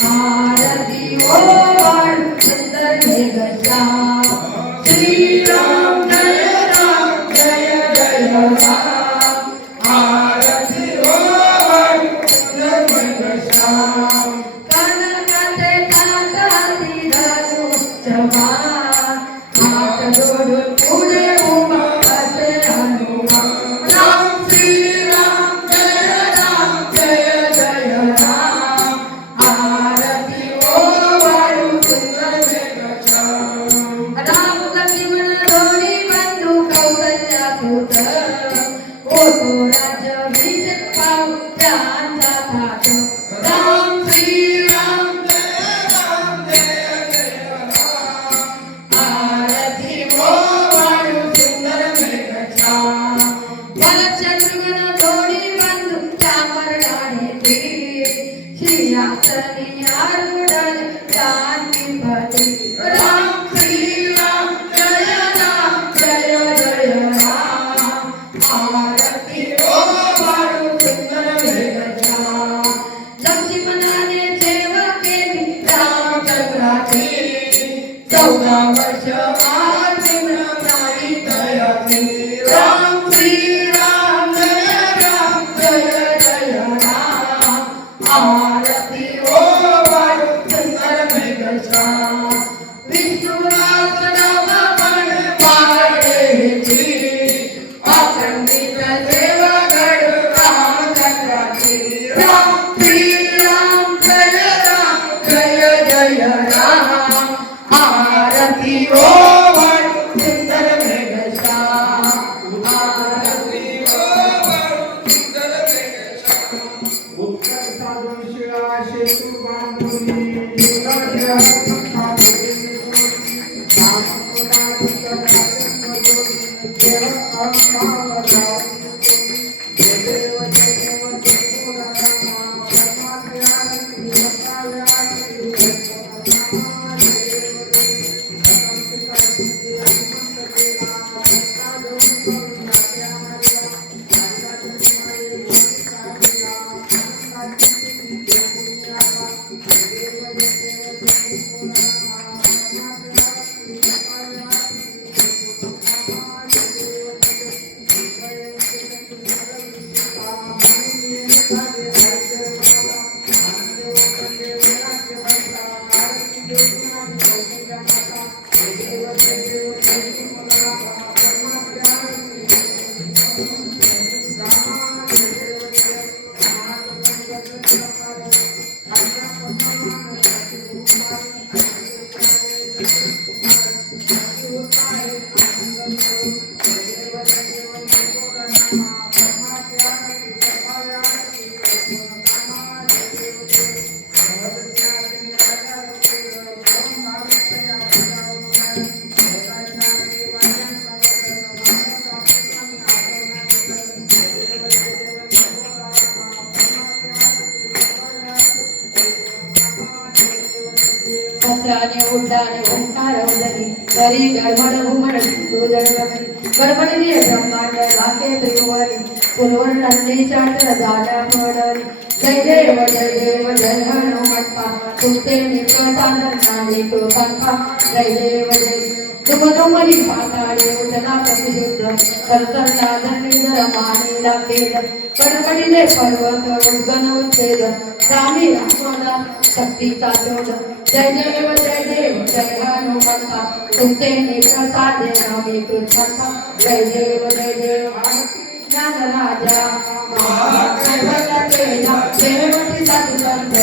आरती ओ वाण सुंदर मेघश्याम श्री राम जय राम आरती ओ वाण सुंदर मेघश्याम कनकाचे ताकाती धरू जवान हात जोडून पुढे उभा असे हनुमान राम श्री राम राम आरती ओ वाळू सुंदर मेघश्याम राम लक्ष्मण दोन्ही बंधू कौसल्या सुत होतो राज्याभिषेक पाव त्यांचा थाट राम श्री राम आरती ओ वाळू सुंदर मेघश्याम शत्रुघ्न दोन्ही बंधू चामरडाने श्रीयासनी आरूढन जानकीपती राम श्री राम राम आरती ओ वाळू सुंदर मेघश्याम लक्ष्मणाने सेवा केली रामचंद्राची 14 वर्ष आजीवन प्राणी दयाची राम श्री राम आरती ओ वाळू सुंदर मेघश्याम विष्णुदास नाम पण पाळेची अखंडित सेवा घड रामचंद्राची राम श्री राम आरती ओ वाळू सुंदर मेघश्याम आरती ओ वाळू सुंदर मेघश्याम उत्तर साधन शिळा शेतू बांधुनी दुर्गाच्या संस्थापने पत्राने उड्डाणे ओंकार उदरी तरी गडबड घुमड दुर्जन बगरी गडबडली ब्रह्मांड लाखे त्रिभुवनी फुलवर नंदी चातर दाडा फडरी जय देव जय हनुमंता तुमचे नित्य साधन नाही तो संखा जय देव दुमदुमली पाताळे उठला प्रतिशुद्ध तरतरला धरणीधर मानेला खेद कडकडीले पर्वत उद्गन उच्छेद रामी रामोदा शक्तीचा शोध जय देव जय हनुमंता तुमचे नेत्रता दे रामी कृष्णता जय देव ज्ञान राजा महाकैवल्यतेजा देवती सत्संग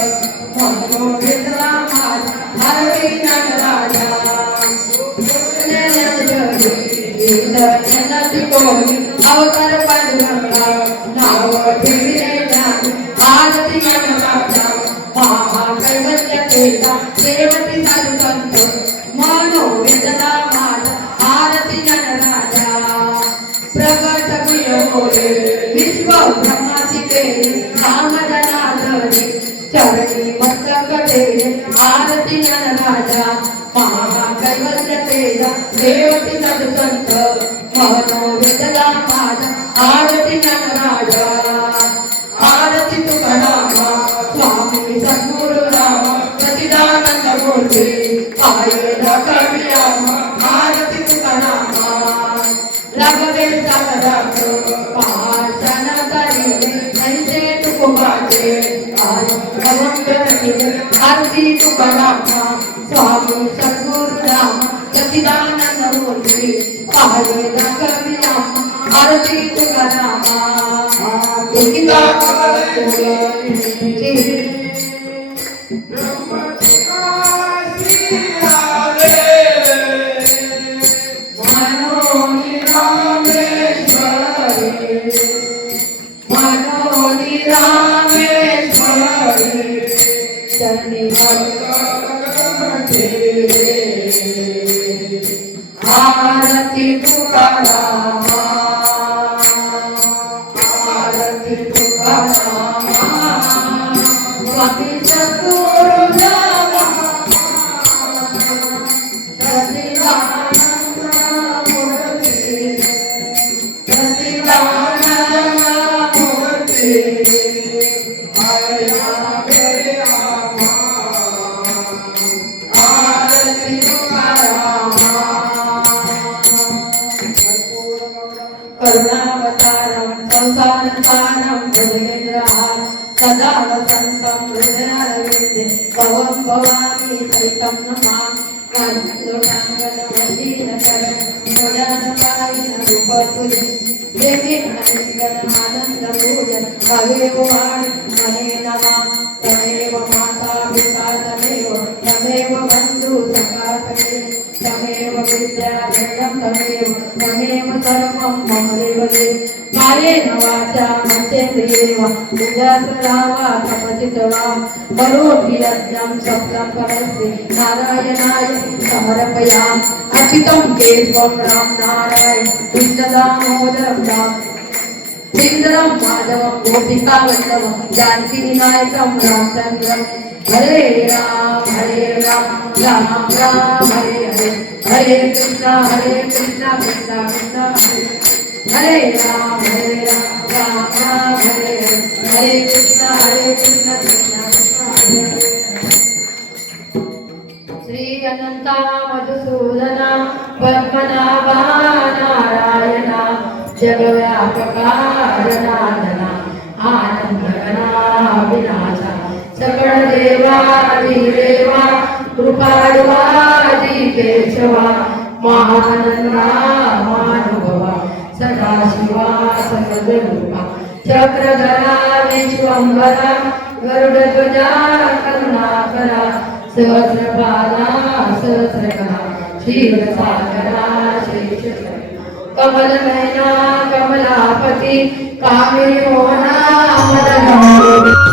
मनो विद्रा माझा हरे ज्ञान राजा अवतार पांडुरंगा नाव ठेविले ज्ञान आरती ज्ञान राजा महाकैवल्यतेजा देवती सत्संग मनो विद्रा माझा आरती ज्ञान राजा प्रगट बोले विश्व ब्रह्माची केली राम जनार्दनी चरणी मस्तक ठेवले आरती ज्ञान राजा महाकैवल्य तेजा देवती सत्संत मनो वेदला माझा आरती ज्ञान राजा आरती तुकारामा स्वामी सद्गुरु राम सच्चिदानंद मूर्ती आये कविरामा आरती तुकारामा राघवे सागरात पाषाण करी नैसे तुकोबाचे आरती तुकारामा स्वामी सद्गुरु राम सच्चिदानंद मूर्ती पाये कविरामा आरती तुकारामा आरती तुकारामा आरती तुकारामा स्वामी सद्गुरु राम सच्चिदानंद मूर्ती सच्चिदानंद मूर्ती करुणावतारं संसारसारं भुजगेन्द्रहारं सदा वसन्तं हृदयारविन्दे भवं भवामि सहितं नमामि दोषाङ्गनवदीनकरं भुजनपायिन रूपतुल्ये देवी आनन्दपूजन भवेव वाणि महे नमः तमेव माता पिता तमेव बन्धु सखा तमेव विद्याधरं तमेव सर्वं मम देवदेव कायेन वाचा मनसेन्द्रियेण उदासरावा तपचितवा करोमि यज्ञं सफलं परस्मै नारायणाय समर्पयामि अर्पितं केशवं राम नारायण कृष्णदामोदरं राम सुन्दरं माधवं गोपिकावल्लभं जानकीनायकं रामचन्द्रं हरे राम राम राम हरे हरे हरे कृष्ण कृष्ण कृष्ण हरे राम राम राम हरे हरे हरे कृष्ण कृष्ण कृष्ण हरे श्री अनंता मधुसूदना पद्मनाभा नारायणा जगव्यापका जनार्दना आनंदघना विनाशा सकळ देवा कृपाळुवादी केशवा महानंदा महानुभवा सदाशिवा सकलरूपा चक्रधरा विश्वंभरा गरुडध्वजा करुणाकरा सहस्रपादा सहस्रकला क्षीरसागरा शेषकला कमलनयना कमलापति कामिनी मोहना मदन